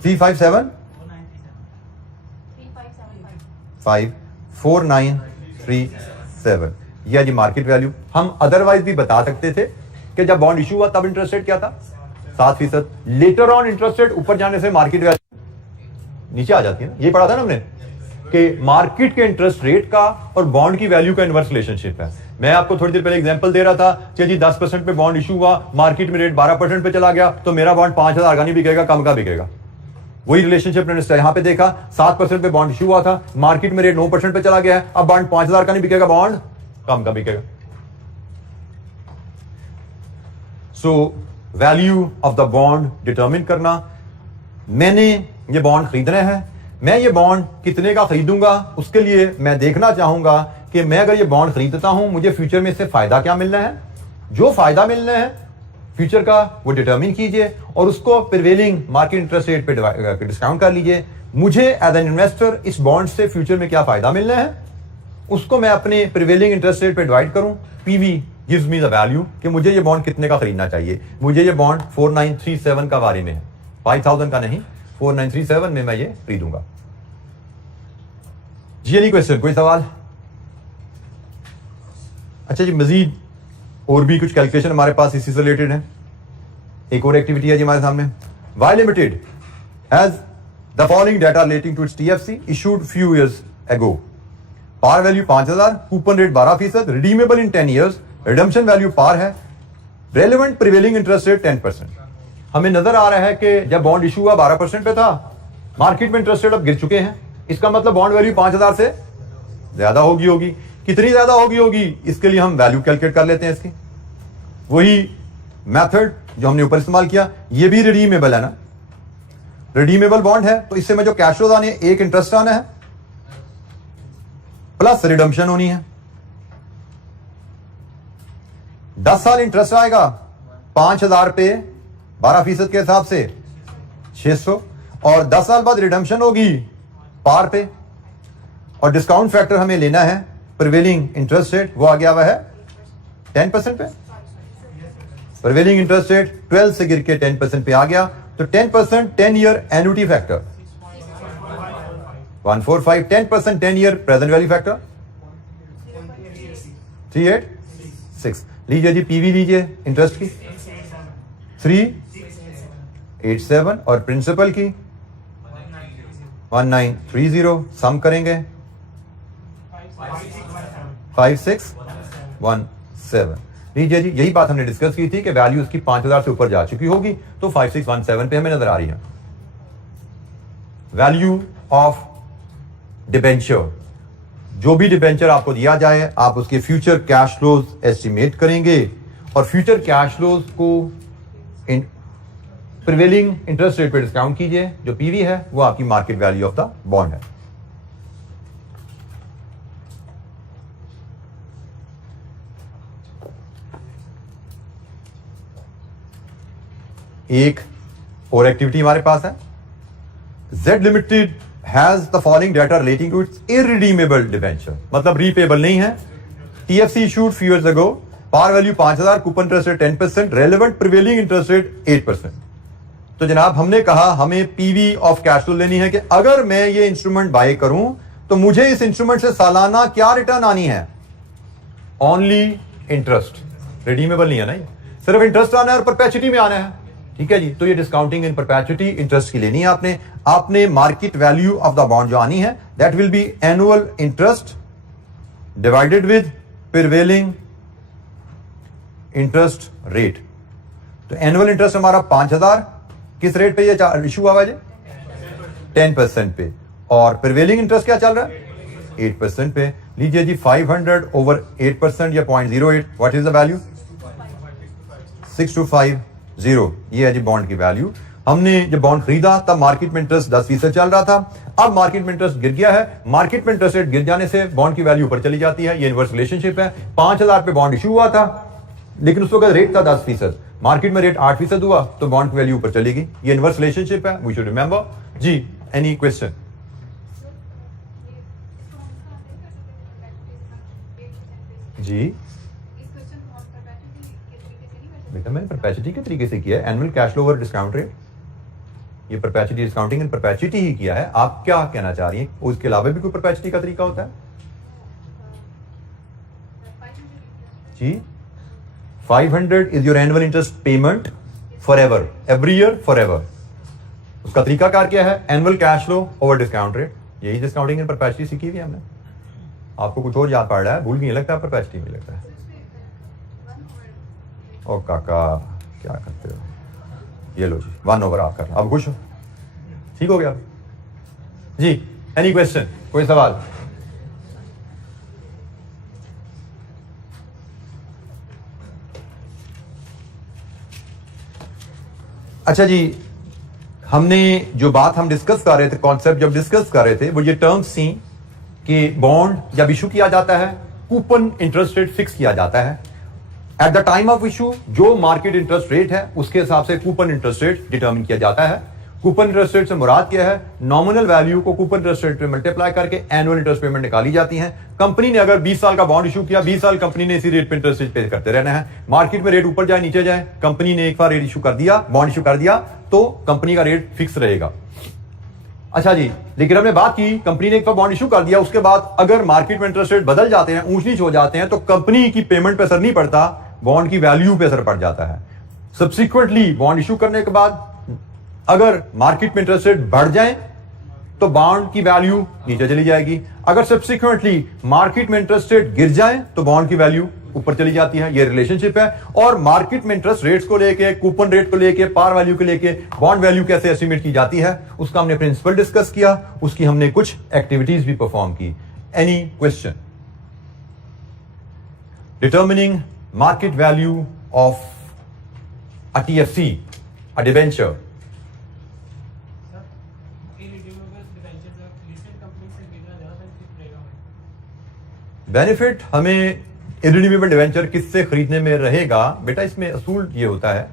357 6.4937 यह जी मार्केट वैल्यू। हम अदरवाइज भी बता सकते थे कि जब बॉन्ड इशू हुआ तब इंटरेस्ट रेट क्या था 7%। लेटर ऑन इंटरेस्ट रेट ऊपर जाने से मार्केट वैल्यू नीचे आ जाती है ना। ये पढ़ा था ना हमने कि मार्केट के इंटरेस्ट रेट का और बॉन्ड की वैल्यू का इनवर्स रिलेशनशिप है। मैं आपको थोड़ी देर पहले एग्जांपल दे रहा था कि जी 10% पे बॉन्ड इशू हुआ, मार्केट में रेट 12% पे चला गया, तो मेरा बॉन्ड 5,000 का नहीं बिकेगा, कम का बिकेगा। वही रिलेशनशिप मैंने यहां पे देखा, 7% पे बॉन्ड इशू हुआ था, मार्केट में रेट 9% पे चला गया है, अब बॉन्ड 5,000 का नहीं बिकेगा, बॉन्ड कम का बिकेगा। So value of the bond determine करना, मैंने ये बॉन्ड खरीदना है, मैं ये बॉन्ड कितने का खरीदूंगा, उसके लिए मैं देखना चाहूंगा कि मैं अगर ये बॉन्ड खरीदता हूं मुझे फ्यूचर में इससे फायदा क्या मिलना है। जो फायदा मिलना है फ्यूचर का वो डिटरमिन कीजिए और उसको प्रिवेलिंग मार्केट इंटरेस्ट रेट पे डिस्काउंट कर लीजिए। मुझे एज एन इन्वेस्टर इस बॉन्ड से फ्यूचर में क्या फायदा मिलना है उसको मैं अपने प्रिवेलिंग इंटरेस्ट रेट पे डिवाइड करूं। PV gives me the value कि मुझे ये बॉन्ड कितने का खरीदना चाहिए। मुझे ये बॉन्ड 4937 का बारे में है, 5000 का नहीं, 4937 में मैं ये खरीदूंगा। जी एनी क्वेश्चन, कोई सवाल? अच्छा जी, मजीद और भी कुछ कैलकुलेशन हमारे पास इसी से रिलेटेड है। एक और एक्टिविटी है जी हमारे सामने। Y limited has the following data relating to its TFC issued few years ago. Par value 5000, coupon rate 12%, redeemable in 10 years, redemption value par है, रेलेवेंट प्रिवेलिंग इंटरेस्ट रेट 10%। हमें नजर आ रहा है कि जब बॉन्ड इशू हुआ 12% पे था, मार्केट में इंटरेस्ट रेट अब गिर चुके हैं, इसका मतलब बॉन्ड वैल्यू 5000 से ज्यादा होगी। कितनी ज्यादा होगी इसके लिए हम वैल्यू कैलकुलेट कर लेते हैं इसकी। वही मेथड जो हमने ऊपर इस्तेमाल किया, ये भी रिडीमेबल है ना, रिडीमेबल बॉन्ड है, तो इससे में जो कैश फ्लोज आने, एक इंटरेस्ट आना है प्लस रिडम्पशन होनी है। 10 साल इंटरेस्ट आएगा 5000 पे 12% के हिसाब से 600, और 10 साल बाद रिडम्पशन होगी पार पे, और डिस्काउंट फैक्टर हमें लेना है प्रिवेलिंग इंटरेस्ट रेट, वो आ गया हुआ है 10% पे। प्रिवेलिंग इंटरेस्ट रेट 12 से गिर के 10% पे आ गया, तो 10% 10 year annuity factor 145, 10% 10 year present value factor 386। लीजिए जी पीवी लीजिए इंटरेस्ट की 387 और प्रिंसिपल की 1930, सम करेंगे 5617। लीजिए जी, यही बात हमने डिस्कस की थी कि वैल्यू उसकी 5000 से ऊपर जा चुकी होगी, तो 5617 पे हमें नजर आ रही है। वैल्यू ऑफ डिबेंचर, जो भी डिबेंचर आपको दिया जाए आप उसके फ्यूचर कैश फ्लोज एस्टिमेट करेंगे और फ्यूचर कैश फ्लोज को प्रिवेलिंग इंटरेस्ट रेट पे डिस्काउंट कीजिए। जो पीवी है वो आपकी market value of the bond है। एक और एक्टिविटी हमारे पास है। Z limited has the following data relating to its irredeemable debenture, मतलब रीपेबल नहीं है। TFC issued few years ago, par value 5000, coupon interest rate 10%, relevant prevailing interest rate 8%। तो जनाब हमने कहा हमें पीवी ऑफ कैश फ्लो लेनी है कि अगर मैं ये इंस्ट्रूमेंट बाय करूं तो मुझे इस इंस्ट्रूमेंट से सालाना क्या रिटर्न आनी है। ओनली इंटरेस्ट, रिडीमेबल नहीं है ना, सिर्फ इंटरेस्ट आना है और परपेचुटी में आना है। ठीक है जी, तो ये डिस्काउंटिंग इन परपेचुटी इंटरेस्ट की लेनी है आपने market value of the bond जो आनी है that will be annual interest divided with prevailing interest rate. तो एनुअल इंटरेस्ट हमारा 5000 किस रेट पे ये इशू हुआ है 10% पे, और प्रिवेलिंग इंटरेस्ट क्या चल रहा है 8% पे। लीजिए जी 500 ओवर 8% या 0.08, व्हाट इज द वैल्यू 6250, ये है जी बॉन्ड की वैल्यू। हमने जब बॉन्ड खरीदा तब मार्केट में इंटरेस्ट 10% चल रहा था, अब मार्केट में इंटरेस्ट गिर गया है। मार्केट में इंटरेस्ट रेट गिर जाने से बॉन्ड की वैल्यू ऊपर चली जाती है, ये इनवर्स रिलेशनशिप है। 5000 पे बॉन्ड इशू हुआ था लेकिन उस वक्त रेट था 10%, मार्केट में रेट 8% हुआ तो बॉन्ड की वैल्यू ऊपर चलेगी, ये इनवर्स रिलेशनशिप है, वी शुड रिमेंबर। जी एनी क्वेश्चन? जी बेटा मैंने परपेचुटी के तरीके से किया है, annual cash flow over discount rate. ये परपेचुटी डिस्काउंटिंग इन परपेचुटी ही किया है। आप क्या कहना चाह रही हैं, उसके अलावा भी कोई परपेचुटी का तरीका होता है? जी 500 is your annual interest payment for ever, every year for ever. उसका तरीका कार क्या है? Annual cash flow over discount rate. यही डिस्काउंटिंग इन परपेचुटी सीखी हुई हमने। आपको कुछ और याद पड़ रहा है, भूल गई लगता है, परपेचुटी में लगता है। ओ काका क्या करते हो, ये लो जी 1/, आप कर, अब खुश हो, ठीक हो गया जी। एनी क्वेश्चन, कोई सवाल? अच्छा जी, हमने जो बात हम डिस्कस कर रहे थे, कॉन्सेप्ट जब डिस्कस कर रहे थे, वो ये टर्म्स थी कि बॉन्ड जब इशू किया जाता है, कूपन इंटरेस्ट रेट फिक्स किया जाता है। At the time of issue जो मार्केट इंटरेस्ट रेट है उसके हिसाब से कूपन इंटरेस्ट रेट डिटरमिन किया जाता है। कूपन इंटरेस्ट रेट से मुराद क्या है? नॉमिनल वैल्यू को कूपन इंटरेस्ट रेट पे मल्टीप्लाई करके एनुअल इंटरेस्ट पेमेंट निकाली जाती है। कंपनी ने अगर 20 साल का बॉन्ड इशू किया, 20 साल कंपनी ने इसी रेट पे इंटरेस्ट पे करते रहना है। मार्केट में रेट ऊपर जाए नीचे जाए, कंपनी ने एक बार रेट इशू कर दिया, बॉन्ड इशू कर दिया, तो कंपनी का रेट फिक्स रहेगा। अच्छा जी, लेकिन हमने बात की कंपनी ने एक बार बॉन्ड इशू कर दिया, उसके बाद अगर मार्केट में इंटरेस्ट रेट बदल जाते हैं, ऊंच नीच हो जाते हैं, तो कंपनी की पेमेंट पे असर नहीं पड़ता, बॉन्ड की वैल्यू पे असर पड़ जाता है। सब्सिक्वेंटली बॉन्ड इशू करने के बाद अगर मार्केट में इंटरेस्ट रेट बढ़ जाए तो बॉन्ड की वैल्यू नीचे चली जाएगी। अगर सब्सिक्वेंटली मार्केट में इंटरेस्ट रेट गिर जाए तो बॉन्ड की वैल्यू ऊपर चली जाती है। ये रिलेशनशिप है। और मार्केट में इंटरेस्ट रेट्स को लेके, कूपन रेट को लेके, पार वैल्यू को लेके बॉन्ड वैल्यू कैसे एस्टिमेट की जाती है, उसका हमने प्रिंसिपल डिस्कस किया, उसकी हमने कुछ एक्टिविटीज भी परफॉर्म की। Any question? Determining market value of a TFC, a debenture. Benefit हमें इरिडीमेबल डिवेंचर किससे खरीदने में रहेगा? बेटा इसमें असूल ये होता है,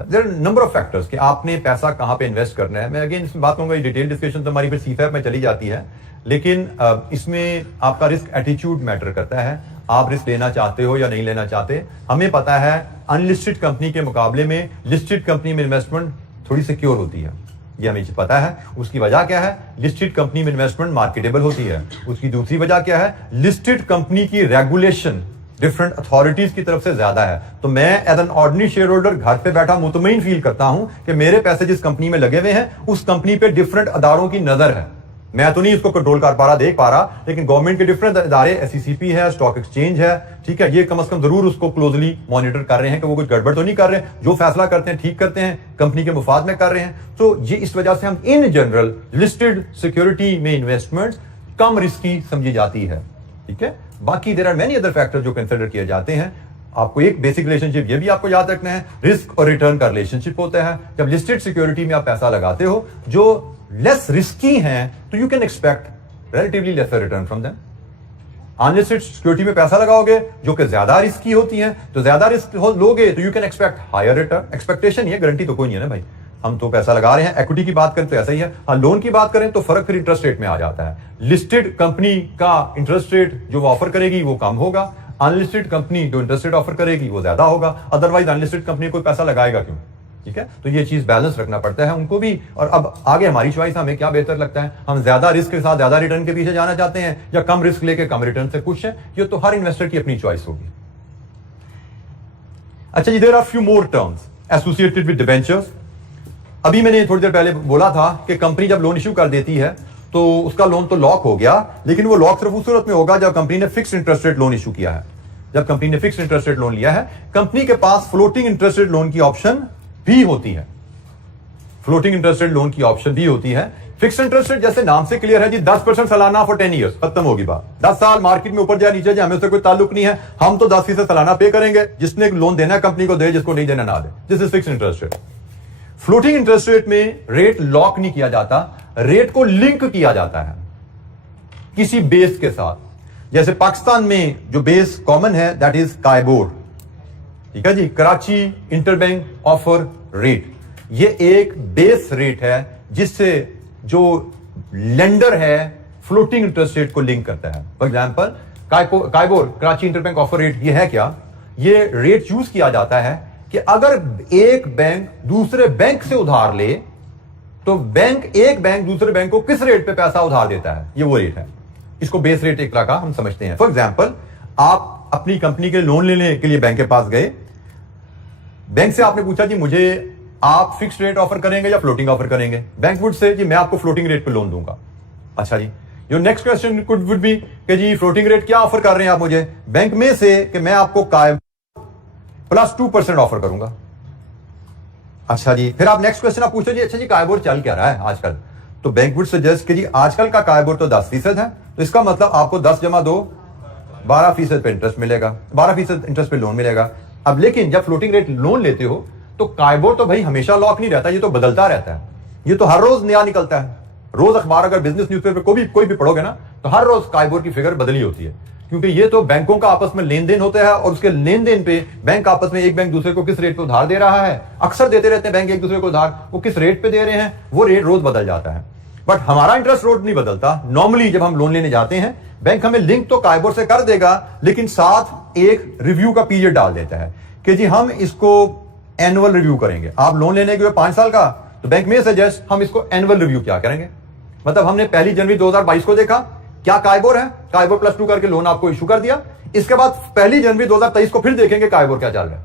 there are number of factors कि आपने पैसा कहां पे इन्वेस्ट करना है। मैं अगेन इसमें बात करूंगा, डिटेल डिस्कशन तो हमारी फिर CFAP में चली जाती है, लेकिन इसमें आपका रिस्क एटीट्यूड मैटर करता है। आप रिस्क लेना चाहते हो या नहीं लेना चाहते। हमें पता है अनलिस्टेड कंपनी के मुकाबले में लिस्टेड कंपनी में इन्वेस्टमेंट थोड़ी सिक्योर होती है, ये हमें पता है। उसकी वजह क्या है? लिस्टेड कंपनी में इन्वेस्टमेंट मार्केटेबल होती है। उसकी दूसरी वजह क्या है? लिस्टेड कंपनी की रेगुलेशन डिफरेंट अथॉरिटीज की तरफ से ज्यादा है। तो मैं as an ordinary share holder घर पे बैठा मुतमईन फील करता हूं कि मेरे पैसे जिस कंपनी में लगे हुए हैं उस कंपनी पे डिफरेंट अदारों की नजर है। मैं तो नहीं इसको कंट्रोल कर पा रहा, देख पा रहा, लेकिन गवर्नमेंट के डिफरेंट अदारे, SECP है, स्टॉक एक्सचेंज है, ठीक है, ये कम से कम जरूर उसको क्लोजली मॉनिटर कर रहे हैं कि वो कुछ गड़बड़ तो नहीं कर रहे हैं, जो फैसला करते हैं ठीक करते हैं, कंपनी के मुफाद में कर रहे हैं। तो ये इस वजह से हम इन जनरल लिस्टेड सिक्योरिटी में इन्वेस्टमेंट कम रिस्की समझी जाती है, ठीक है। बाकी there are many other factor जो कंसिडर किए जाते हैं। आपको एक बेसिक रिलेशनशिप ये भी आपको याद रखना है, रिस्क और रिटर्न का रिलेशनशिप होता है। जब लिस्टेड सिक्योरिटी में आप पैसा लगाते हो जो लेस रिस्की हैं, तो you can expect relatively laser return from them. Unlisted security में पैसा लगाओगे जो कि ज्यादा रिस्की होती हैं, तो ज्यादा रिस्क लोगे तो you can expect higher return. Expectation ये, गारंटी तो कोई नहीं है ना भाई। हम तो पैसा लगा रहे हैं, इक्विटी की बात करें तो ऐसा ही है। हाँ, लोन की बात करें तो फर्क फिर इंटरेस्ट रेट में आ जाता है। लिस्टेड कंपनी का इंटरेस्ट रेट जो वो ऑफर करेगी वो कम होगा, अनलिस्टेड कंपनी जो इंटरेस्ट रेट ऑफर करेगी वो ज्यादा होगा। अदरवाइज अनलिस्टेड कंपनी कोई पैसा लगाएगा क्यों, ठीक है। तो ये चीज बैलेंस रखना पड़ता है उनको भी। और अब आगे हमारी चॉइस, हमें क्या बेहतर लगता है, हम ज्यादा रिस्क के साथ ज्यादा रिटर्न के पीछे जाना चाहते हैं या कम रिस्क लेके कम रिटर्न से खुश हैं, ये तो हर इन्वेस्टर की अपनी चॉइस होगी। अच्छा जी, there are few more terms associated with debentures. अभी मैंने थोड़ी देर पहले बोला था कि कंपनी जब लोन इश्यू कर देती है तो उसका लोन तो लॉक हो गया, लेकिन वो लॉक सिर्फ उस सूरत में होगा जब कंपनी ने fixed interest rate loan issue किया है। जब कंपनी ने फिक्स्ड इंटरेस्ट रेट लोन लिया है, कंपनी के पास फ्लोटिंग इंटरेस्ट रेट लोन की ऑप्शन भी होती है। फ्लोटिंग इंटरेस्ट रेट लोन की ऑप्शन भी होती है। फिक्स्ड इंटरेस्ट रेट जैसे नाम से क्लियर है जी, 10% सालाना फॉर 10 ईयर्स, खत्म होगी बात। 10 साल मार्केट में ऊपर जाए नीचे जाए, हमें उससे कोई ताल्लुक नहीं है। हम तो 10% सालाना पे करेंगे, जिसने लोन देना है कंपनी को दे, जिसको नहीं देना ना दे। This is fixed interest rate. Floating interest rate में रेट लॉक नहीं किया जाता, रेट को लिंक किया जाता है किसी बेस के साथ। जैसे पाकिस्तान में जो बेस कॉमन है दैट इज कायबोर, ठीक है जी, कराची इंटरबैंक ऑफर रेट। ये एक बेस रेट है जिससे जो लेंडर है फ्लोटिंग इंटरेस्ट रेट को लिंक करता है। For example KIBOR Karachi interbank offer rate, ये है क्या? ये रेट यूज किया जाता है कि अगर एक बैंक दूसरे बैंक से उधार ले तो एक बैंक दूसरे बैंक को किस रेट पे पैसा उधार देता है, ये वो रेट है। इसको बेस रेट एक तरह का हम समझते हैं। फॉर एग्जाम्पल, आप अपनी कंपनी के लोन लेने के लिए बैंक के पास गए, बैंक से आपने पूछा जी मुझे आप फिक्स्ड रेट ऑफर करेंगे या फ्लोटिंग ऑफर करेंगे। बैंक वुड से जी मैं आपको फ्लोटिंग रेट पे लोन दूंगा। अच्छा जी, your next question would be कि जी फ्लोटिंग रेट क्या ऑफर कर रहे हैं आप मुझे। बैंक में से कि मैं आपको प्लस 2% ऑफर करूंगा। अच्छा जी, फिर आप नेक्स्ट क्वेश्चन आप पूछते जी अच्छा जी कायबोर चल क्या रहा है आजकल, तो बैंक वुड सजेस्ट कि जी आजकल का कायबोर तो 10% है, तो इसका मतलब आपको 10 जमा 2 12% पे इंटरेस्ट मिलेगा, 12% इंटरेस्ट पे लोन मिलेगा। अब लेकिन जब फ्लोटिंग रेट लोन लेते हो तो कायबोर तो भाई हमेशा लॉक नहीं रहता, ये तो बदलता रहता है, ये तो हर रोज नया निकलता है। रोज अखबार अगर बिजनेस न्यूज़पेपर कोई भी पढ़ोगे ना तो हर रोज कायबोर की फिगर बदली होती है, क्योंकि ये तो बैंकों का आपस में लेन देन होता है और उसके लेन देन पे बैंक आपस में एक बैंक दूसरे को किस रेट पे उधार दे रहा है, अक्सर देते रहते हैं बैंक एक दूसरे को उधार, वो किस रेट पे दे रहे हैं वो रेट रोज बदल जाता है। बट हमारा इंटरेस्ट रेट नहीं बदलता। नॉर्मली जब हम लोन लेने जाते हैं बैंक हमें लिंक तो कायबोर से कर देगा, लेकिन साथ एक रिव्यू का पीरियड डाल देता है कि जी हम इसको एनुअल रिव्यू करेंगे। आप लोन लेने के 5 साल का, तो बैंक में सजेस्ट हम इसको एनुअल रिव्यू क्या करेंगे, मतलब हमने 1 जनवरी 2022 को देखा क्या कायबोर है, कायबोर +2 करके लोन आपको इशू कर दिया, इसके बाद 1 जनवरी 2023 को फिर देखेंगे कायबोर क्या चल रहा है।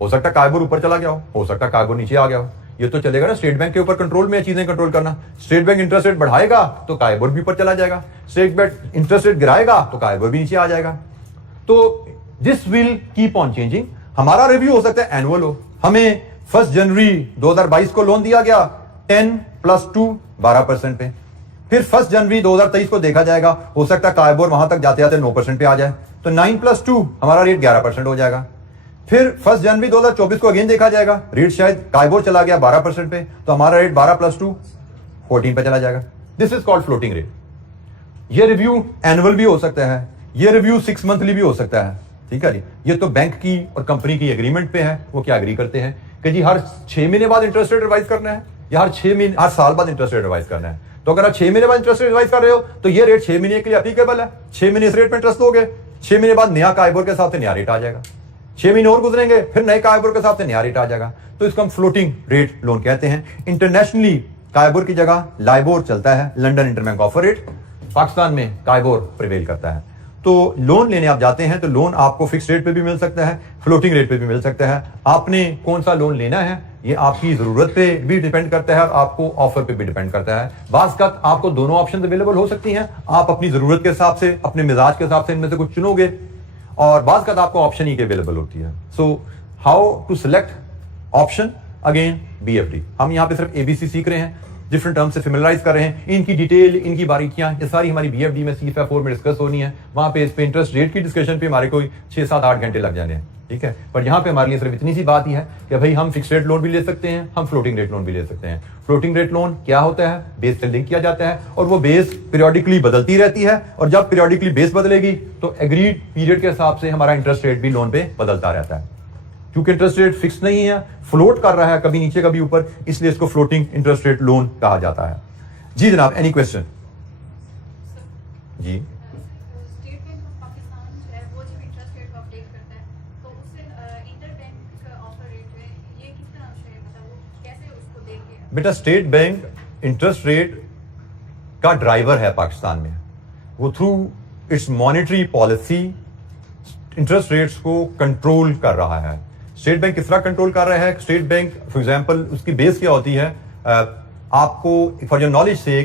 हो सकता है कायबोर ऊपर चला गया हो सकता है कायबोर नीचे आ गया हो, ये तो चलेगा ना, स्टेट बैंक के ऊपर कंट्रोल में चीजें कंट्रोल करना। स्टेट बैंक इंटरेस्ट रेट बढ़ाएगा तो कायबोर भी ऊपर चला जाएगा, स्टेट बैंक इंटरेस्ट रेट गिराएगा तो कायबोर भी नीचे आ जाएगा। तो this will keep on changing. हमारा रिव्यू हो सकता है एनुअल हो, हमें 1 जनवरी 2022 को लोन दिया गया 10 + 2 12% पे, फिर 1 जनवरी 2023 को देखा जाएगा, हो सकता है कायबोर वहां तक जाते जाते 9% पे आ जाए, तो 9 + 2 हमारा रेट 11% हो जाएगा। फिर 1 जनवरी 2024 को अगेन देखा जाएगा, रेट शायद कायबोर चला गया 12% पे, तो हमारा रेट 12 + 2 14 पे चला जाएगा। This is called floating rate. ये रिव्यू एनुअल भी हो सकता है, ये रिव्यू 6 मंथली भी हो सकता है, ठीक है जी। ये तो बैंक की और कंपनी की एग्रीमेंट पे है, वो क्या एग्री करते हैं कि जी हर 6 महीने बाद इंटरेस्ट रेट रिवाइज करना है या हर साल बाद इंटरेस्ट रेट रिवाइज करना है। तो अगर आप 6 महीने बाद इंटरेस्ट रेट रिवाइज कर रहे हो तो ये रेट 6 महीने के लिए एप्लीकेबल है, 6 महीने इस रेट पे इंटरेस्ट दोगे, 6 महीने बाद नया कायबोर के हिसाब से नया रेट आ जाएगा, 6 महीने और गुजरेंगे फिर नए कायबोर के हिसाब से नया रेट आ जाएगा। तो इसको हम फ्लोटिंग रेट लोन कहते हैं। इंटरनेशनली कायबोर की जगह लाइबोर चलता है, London interbank offer rate. Pakistan में कायबोर प्रिवेल करता है। तो लोन लेने आप जाते हैं तो लोन आपको फिक्स रेट पे भी मिल सकता है, फ्लोटिंग रेट पे भी मिल सकता है। आपने कौन सा लोन लेना है ये आपकी जरूरत पे भी डिपेंड करता है और आपको ऑफर पे भी डिपेंड करता है। बाज़ का आपको दोनों ऑप्शन अवेलेबल हो सकती हैं, आप अपनी जरूरत के हिसाब से अपने मिजाज के हिसाब से इनमें से कुछ चुनोगे, और बाज़ का आपको ऑप्शन ही अवेलेबल होती है। So how to select option, again BFD। हम यहाँ पे सिर्फ ABC सीख रहे हैं, डिफरेंट टर्म से फेमिलराइज कर रहे हैं, इनकी डिटेल इनकी बारीकियां ये सारी हमारी BFD में CFA4 में डिस्कस होनी है। वहां पे इस पे इंटरेस्ट रेट की डिस्कशन पे हमारे कोई 6, 7, 8 घंटे लग जाने हैं, ठीक है। पर यहाँ पे हमारे लिए सिर्फ इतनी सी बात ही है कि भाई हम फिक्स रेट लोन भी ले सकते हैं, हम फ्लोटिंग रेट लोन भी ले सकते हैं। फ्लोटिंग रेट लोन क्या होता है, बेस से लिंक किया जाता है और वो बेस पीरियोडिकली बदलती रहती है, और जब पीरियोडिकली बेस बदलेगी तो एग्रीड पीरियड के हिसाब से हमारा इंटरेस्ट रेट भी लोन पे बदलता रहता है। क्योंकि इंटरेस्ट रेट फिक्स नहीं है, फ्लोट कर रहा है कभी नीचे कभी ऊपर, इसलिए इसको फ्लोटिंग इंटरेस्ट रेट लोन कहा जाता है। जी जनाब, एनी क्वेश्चन? जी स्टेट बैंक ऑफ पाकिस्तान जो है वो जब इंटरेस्ट रेट को अपडेट करता है तो उससे इंटरबैंक ऑफर रेट जो है ये किस तरह से मतलब वो कैसे उसको देख के? बेटा, स्टेट बैंक इंटरेस्ट रेट का ड्राइवर है पाकिस्तान में। वो through it's monetary policy interest rates को कंट्रोल कर रहा है। स्टेट बैंक किस तरह कंट्रोल कर रहा है? स्टेट बैंक फॉर एग्जांपल उसकी बेस क्या होती है, आपको फॉर योर नॉलेज से,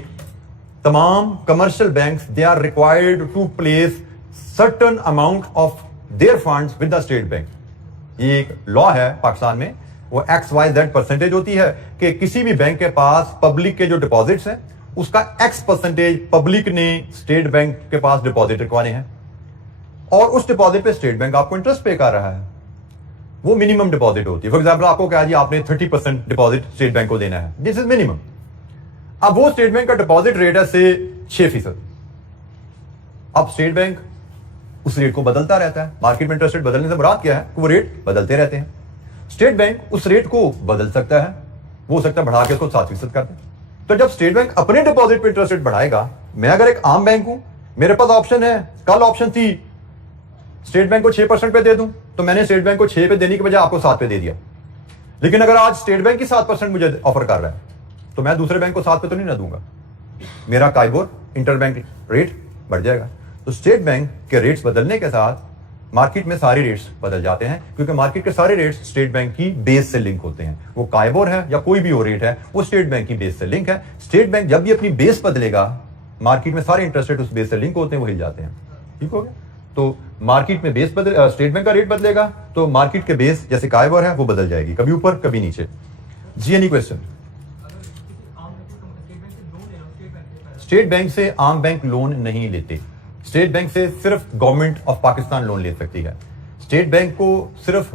तमाम commercial banks they are required to place certain amount of their funds with the state bank. ये एक लॉ है पाकिस्तान में, वो XYZ परसेंटेज होती है कि किसी भी बैंक के पास पब्लिक के जो डिपॉजिट्स हैं उसका X% पब्लिक ने स्टेट बैंक के पास डिपॉजिट रखवाने हैं, और उस डिपॉजिट पे स्टेट बैंक आपको इंटरेस्ट पे कर रहा है। वो मिनिमम डिपॉजिट होती है। फॉर एग्जांपल आपको क्या जी आपने 30% डिपॉजिट स्टेट बैंक को देना है, दिस इज मिनिमम। अब वो स्टेट बैंक का डिपॉजिट रेट है से 6%। अब स्टेट बैंक उस रेट को बदलता रहता है, मार्केट में इंटरेस्ट रेट बदलने से मुराद क्या है, वो रेट बदलते रहते हैं। स्टेट बैंक उस रेट को बदल सकता है, वो हो सकता है बढ़ा के उसको 7% कर दे। तो जब स्टेट बैंक अपने डिपॉजिट पे इंटरेस्ट रेट बढ़ाएगा, मैं अगर एक आम बैंक हूं, मेरे पास ऑप्शन है, कल ऑप्शन थी स्टेट बैंक को 6% पे दे दूं, तो मैंने स्टेट बैंक को 6 पे देने की बजाय आपको 7 पे दे दिया। लेकिन अगर आज स्टेट बैंक ही 7% मुझे ऑफर कर रहा है तो मैं दूसरे बैंक को 7 पे तो नहीं ना दूंगा, मेरा काइबोर इंटरबैंक रेट बढ़ जाएगा। तो स्टेट बैंक के रेट्स बदलने के साथ मार्केट में सारे रेट्स बदल जाते हैं, क्योंकि मार्केट के सारे रेट्स स्टेट बैंक की बेस से लिंक होते हैं। वो काइबोर है या कोई भी वो रेट है, वो स्टेट बैंक की बेस से लिंक है। स्टेट बैंक जब भी अपनी बेस बदलेगा, मार्केट में सारे इंटरेस्ट रेट उस बेस से लिंक होते हैं, वो हिल जाते हैं। ठीक हो गया? तो मार्केट में बेस बदल, स्टेट बैंक का रेट बदलेगा तो मार्केट के बेस जैसे काइबोर है वो बदल जाएगी, कभी ऊपर कभी नीचे। जी एनी क्वेश्चन? स्टेट बैंक से आम बैंक लोन नहीं लेते। स्टेट बैंक से सिर्फ गवर्नमेंट ऑफ पाकिस्तान लोन ले सकती है। स्टेट बैंक को सिर्फ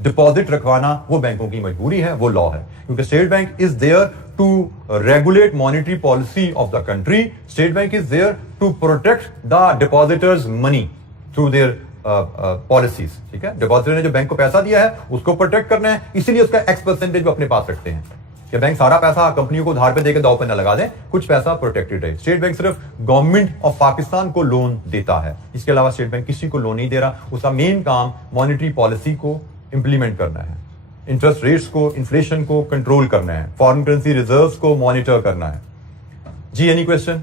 डिपॉजिट रखवाना वो बैंकों की मजबूरी है, वो लॉ है, क्योंकि state bank is there to regulate monetary policy of the country. State bank is there to protect the depositors money through their policies. ठीक है, डिपॉजिटर ने जो बैंक को पैसा दिया है उसको प्रोटेक्ट करना है, इसीलिए उसका X% वो अपने पास रखते हैं कि बैंक सारा पैसा कंपनियों को उधार पे देकर दाव पे न लगा दें, कुछ पैसा प्रोटेक्टेड है। स्टेट बैंक सिर्फ गवर्नमेंट ऑफ पाकिस्तान को लोन देता है, इसके अलावा स्टेट बैंक किसी को लोन नहीं दे रहा। उसका मेन काम मॉनेटरी पॉलिसी को इंप्लीमेंट करना है, इंटरेस्ट रेट्स को, इन्फ्लेशन को कंट्रोल करना है, फॉरेन करेंसी रिजर्व्स को मॉनिटर करना है। जी एनी क्वेश्चन? जब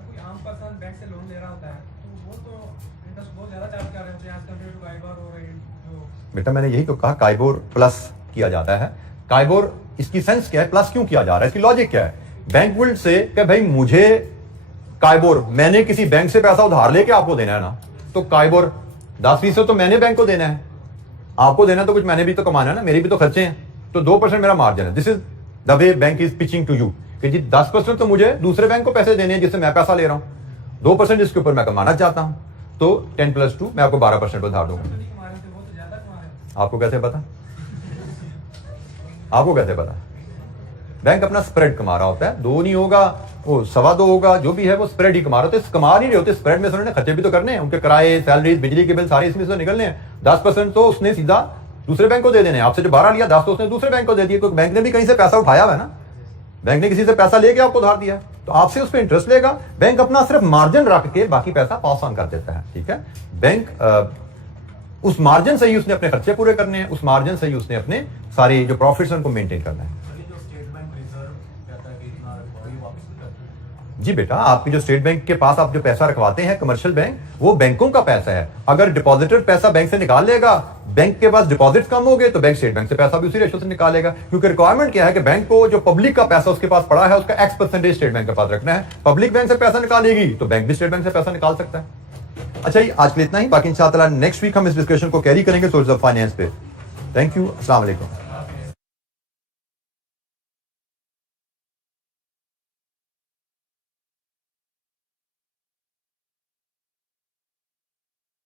कोई आम पर्सन बैंक से लोन ले रहा होता है तो वो तो इंटरेस्ट बहुत ज्यादा चार्ज कर रहे होते हैं एज कंपेयर टू काइबोर और जो। बेटा मैंने यही तो कहा, काइबोर प्लस किया जाता है। काइबोर इसकी सेंस क्या है, प्लस क्यों किया जा रहा है, इसकी लॉजिक क्या है? बैंक विल से कि भाई मुझे काइबोर, मैंने किसी बैंक से पैसा उधार लेके आपको देना है ना, तो काइबोर 10% तो मैंने बैंक को देना है, आपको देना तो कुछ मैंने भी तो कमाना है ना, मेरे भी तो खर्चे हैं, तो 2% मेरा मार्जिन है। This is the way bank is pitching to you कि जी 10% तो मुझे दूसरे बैंक को पैसे देने हैं जिससे मैं पैसा ले रहा हूं, 2% जिसके ऊपर मैं कमाना चाहता हूं, तो 10+2 मैं आपको 12% उधार दूंगा। आपको कैसे पता? आपको कैसे पता? बैंक अपना स्प्रेड कमा रहा होता है, 2 नहीं होगा वो 2.25 होगा, जो भी है वो स्प्रेड ही कमा रहे होते हैं। कमा नहीं रहे होते, स्प्रेड में से उन्होंने खर्चे भी तो करने हैं, उनके किराए, सैलरीज, बिजली के बिल सारे इसमें से निकलने हैं। 10% तो उसने सीधा दूसरे बैंक को दे देने, आपसे जो 12 लिया 10 तो उसने दूसरे बैंक को दे दिया, क्योंकि बैंक ने भी कहीं से पैसा उठाया हुआ है ना, बैंक ने किसी से पैसा लेके आपको उधार दिया है, तो आपसे उस पर इंटरेस्ट लेगा। बैंक अपना सिर्फ मार्जिन रख के बाकी पैसा पास ऑन कर देता है। ठीक है, बैंक उस मार्जिन से ही उसने अपने खर्चे पूरे करने हैं, उस मार्जिन से ही उसने अपने सारे जो प्रॉफिट्स हैं उनको मेंटेन करना है। जी बेटा, आपकी जो स्टेट बैंक के पास आप जो पैसा रखवाते हैं कमर्शियल बैंक, वो बैंकों का पैसा है। अगर डिपॉजिटर पैसा बैंक से निकाल लेगा, बैंक के पास डिपॉजिट कम हो गए, तो बैंक स्टेट बैंक से पैसा भी उसी रेशो से निकालेगा, क्योंकि रिक्वायरमेंट क्या है कि बैंक को जो पब्लिक का पैसा उसके पास पड़ा है उसका X% स्टेट बैंक के पास रखना है। पब्लिक बैंक से पैसा निकालेगी तो बैंक भी स्टेट बैंक से पैसा निकाल सकता है। अच्छा जी, आज के लिए इतना ही, बाकी इंशाअल्लाह नेक्स्ट वीक हम इस डिस्कशन को कैरी करेंगे सोर्स ऑफ फाइनेंस पे। थैंक यू, अस्सलाम वालेकुम।